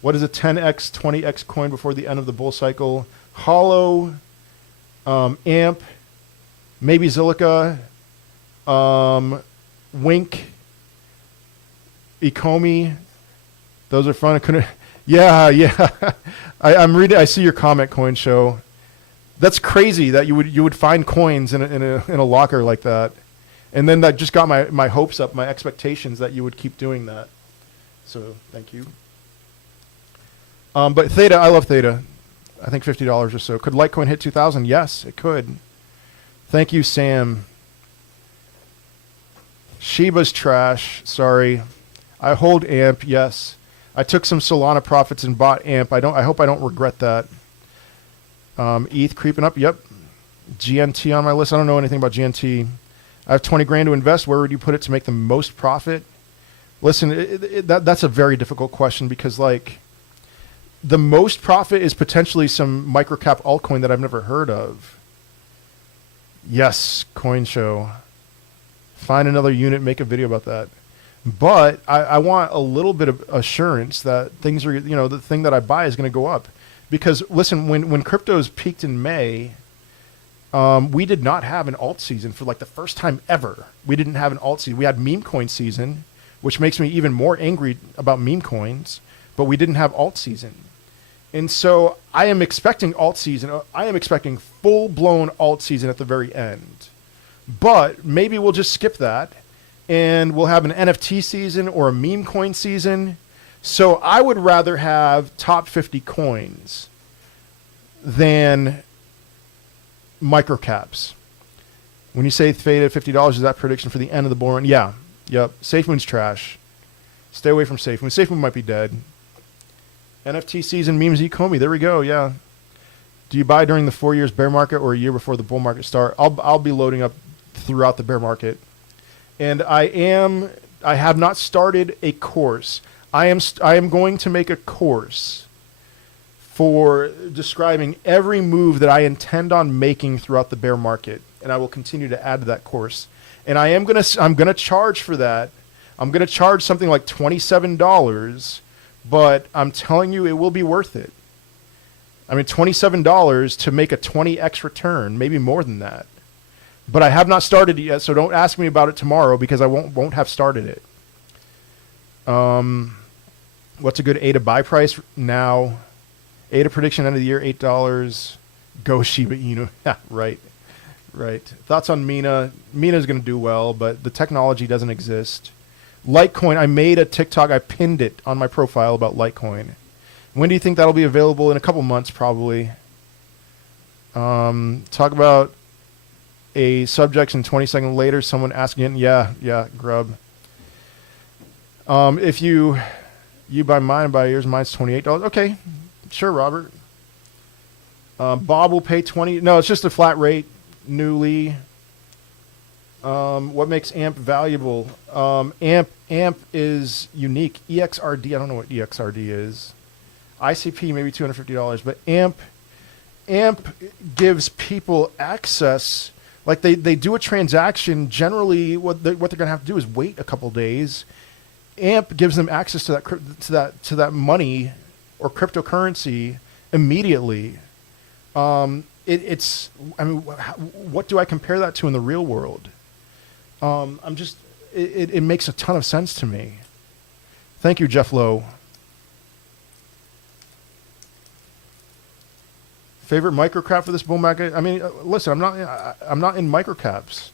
What is a 10x, 20x coin before the end of the bull cycle? Hollow, AMP, maybe Zilliqa, Wink, Ecomi. Those are fun. Yeah. I'm reading. I see your comment, Coin Show. That's crazy that you would find coins in a locker like that, and then that just got my hopes up, my expectations that you would keep doing that. So thank you. But Theta, I love Theta. I think $50 or so. Could Litecoin hit 2,000? Yes, it could. Thank you, Sam. Shiba's trash. Sorry. I hold AMP. Yes. I took some Solana profits and bought AMP. I hope I don't regret that. ETH creeping up. Yep. GNT on my list. I don't know anything about GNT. I have 20 grand to invest. Where would you put it to make the most profit? Listen, that's a very difficult question because the most profit is potentially some microcap altcoin that I've never heard of. Yes, Coin Show. Find another unit, make a video about that. But I want a little bit of assurance that things are, the thing that I buy is going to go up. Because, listen, when cryptos peaked in May, we did not have an alt season for the first time ever. We didn't have an alt season. We had meme coin season, which makes me even more angry about meme coins, but we didn't have alt season. And so I am expecting alt season. I am expecting full-blown alt season at the very end. But maybe we'll just skip that, and we'll have an NFT season or a meme coin season. So I would rather have top 50 coins than microcaps. When you say Theta $50, is that prediction for the end of the bull run? Yeah. Yep. SafeMoon's trash. Stay away from SafeMoon. SafeMoon might be dead. NFT season memes Ecomi. There we go. Yeah. Do you buy during the 4 years bear market or a year before the bull market start? I'll be loading up throughout the bear market. And I have not started a course. I am going to make a course for describing every move that I intend on making throughout the bear market, and I will continue to add to that course. And I'm gonna charge for that. I'm gonna charge something like $27, but I'm telling you, it will be worth it. I mean, $27 to make a 20x return, maybe more than that. But I have not started it yet, so don't ask me about it tomorrow because I won't have started it. What's a good ADA buy price now? ADA prediction end of the year, $8. Go Shiba Inu. Right. Thoughts on Mina? Mina's going to do well, but the technology doesn't exist. Litecoin, I made a TikTok. I pinned it on my profile about Litecoin. When do you think that'll be available? In a couple months, probably. Talk about a subject and 20 seconds later, someone asking, yeah, grub. If you buy mine, buy yours, mine's $28. Okay, sure, Robert. Bob will pay 20. No, it's just a flat rate, newly. What makes AMP valuable? AMP is unique. EXRD, I don't know what EXRD is. ICP, maybe $250, but AMP gives people access. Like they do a transaction. Generally, what they're going to have to do is wait a couple days. AMP gives them access to that money or cryptocurrency immediately. It's. I mean, what do I compare that to in the real world? It makes a ton of sense to me. Thank you, Jeff Lowe. Favorite microcap for this bull market? I mean, listen, I'm not in microcaps.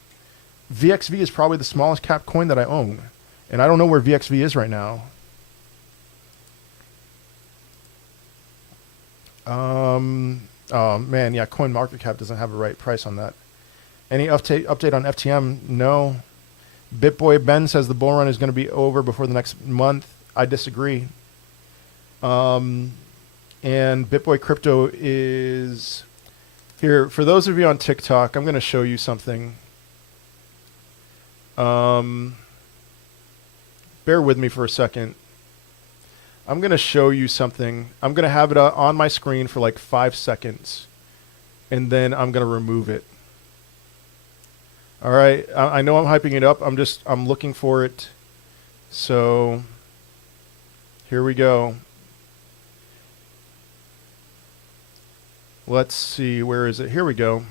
VXV is probably the smallest cap coin that I own, and I don't know where VXV is right now. Oh man, yeah, CoinMarketCap doesn't have a right price on that. Any update on FTM? No. BitBoy Ben says the bull run is going to be over before the next month. I disagree. And BitBoy Crypto is here. For those of you on TikTok, I'm going to show you something. Bear with me for a second. I'm going to show you something. I'm going to have it on my screen for like 5 seconds, and then I'm going to remove it. All right. I know I'm hyping it up. I'm looking for it. So here we go. Let's see. Where is it? Here we go.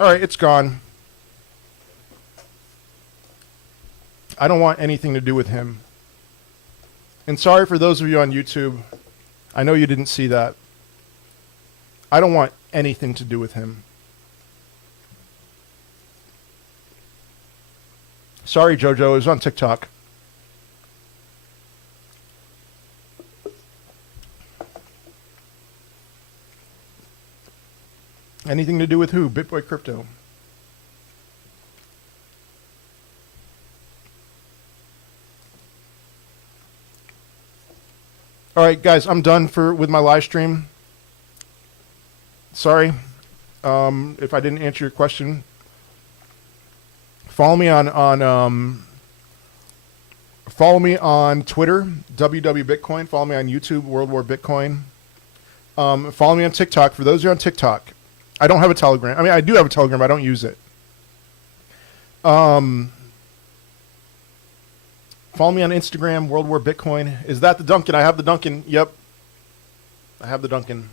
All right, it's gone. I don't want anything to do with him. And sorry for those of you on YouTube. I know you didn't see that. I don't want anything to do with him. Sorry, Jojo. It was on TikTok. Anything to do with who? BitBoy Crypto. All right, guys, I'm done with my live stream. Sorry if I didn't answer your question. Follow me on Twitter, WWBitcoin. Follow me on YouTube, World War Bitcoin. Follow me on TikTok. For those who are on TikTok, I don't have a Telegram. I mean, I do have a Telegram, but I don't use it. Follow me on Instagram, World War Bitcoin. Is that the Duncan? I have the Duncan. Yep. I have the Duncan.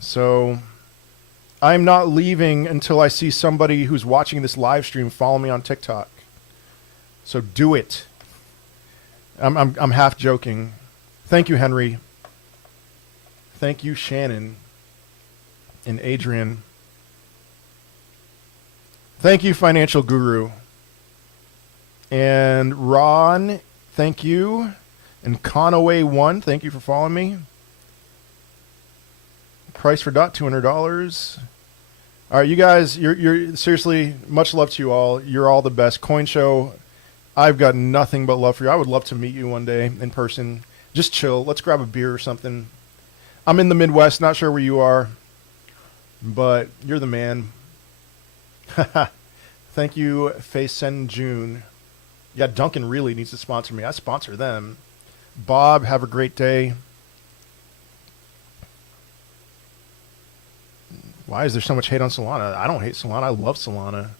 So I'm not leaving until I see somebody who's watching this live stream follow me on TikTok. So do it. I'm half joking. Thank you, Henry. Thank you, Shannon. And Adrian. Thank you, Financial Guru. And Ron, thank you. And Conaway1, thank you for following me. Price for dot, $200. All right, you guys, you're seriously, much love to you all. You're all the best. Coin Show, I've got nothing but love for you. I would love to meet you one day in person. Just chill. Let's grab a beer or something. I'm in the Midwest, not sure where you are. But you're the man. Thank you, Faisen June. Yeah, Duncan really needs to sponsor me. I sponsor them. Bob, have a great day. Why is there so much hate on Solana? I don't hate Solana. I love Solana.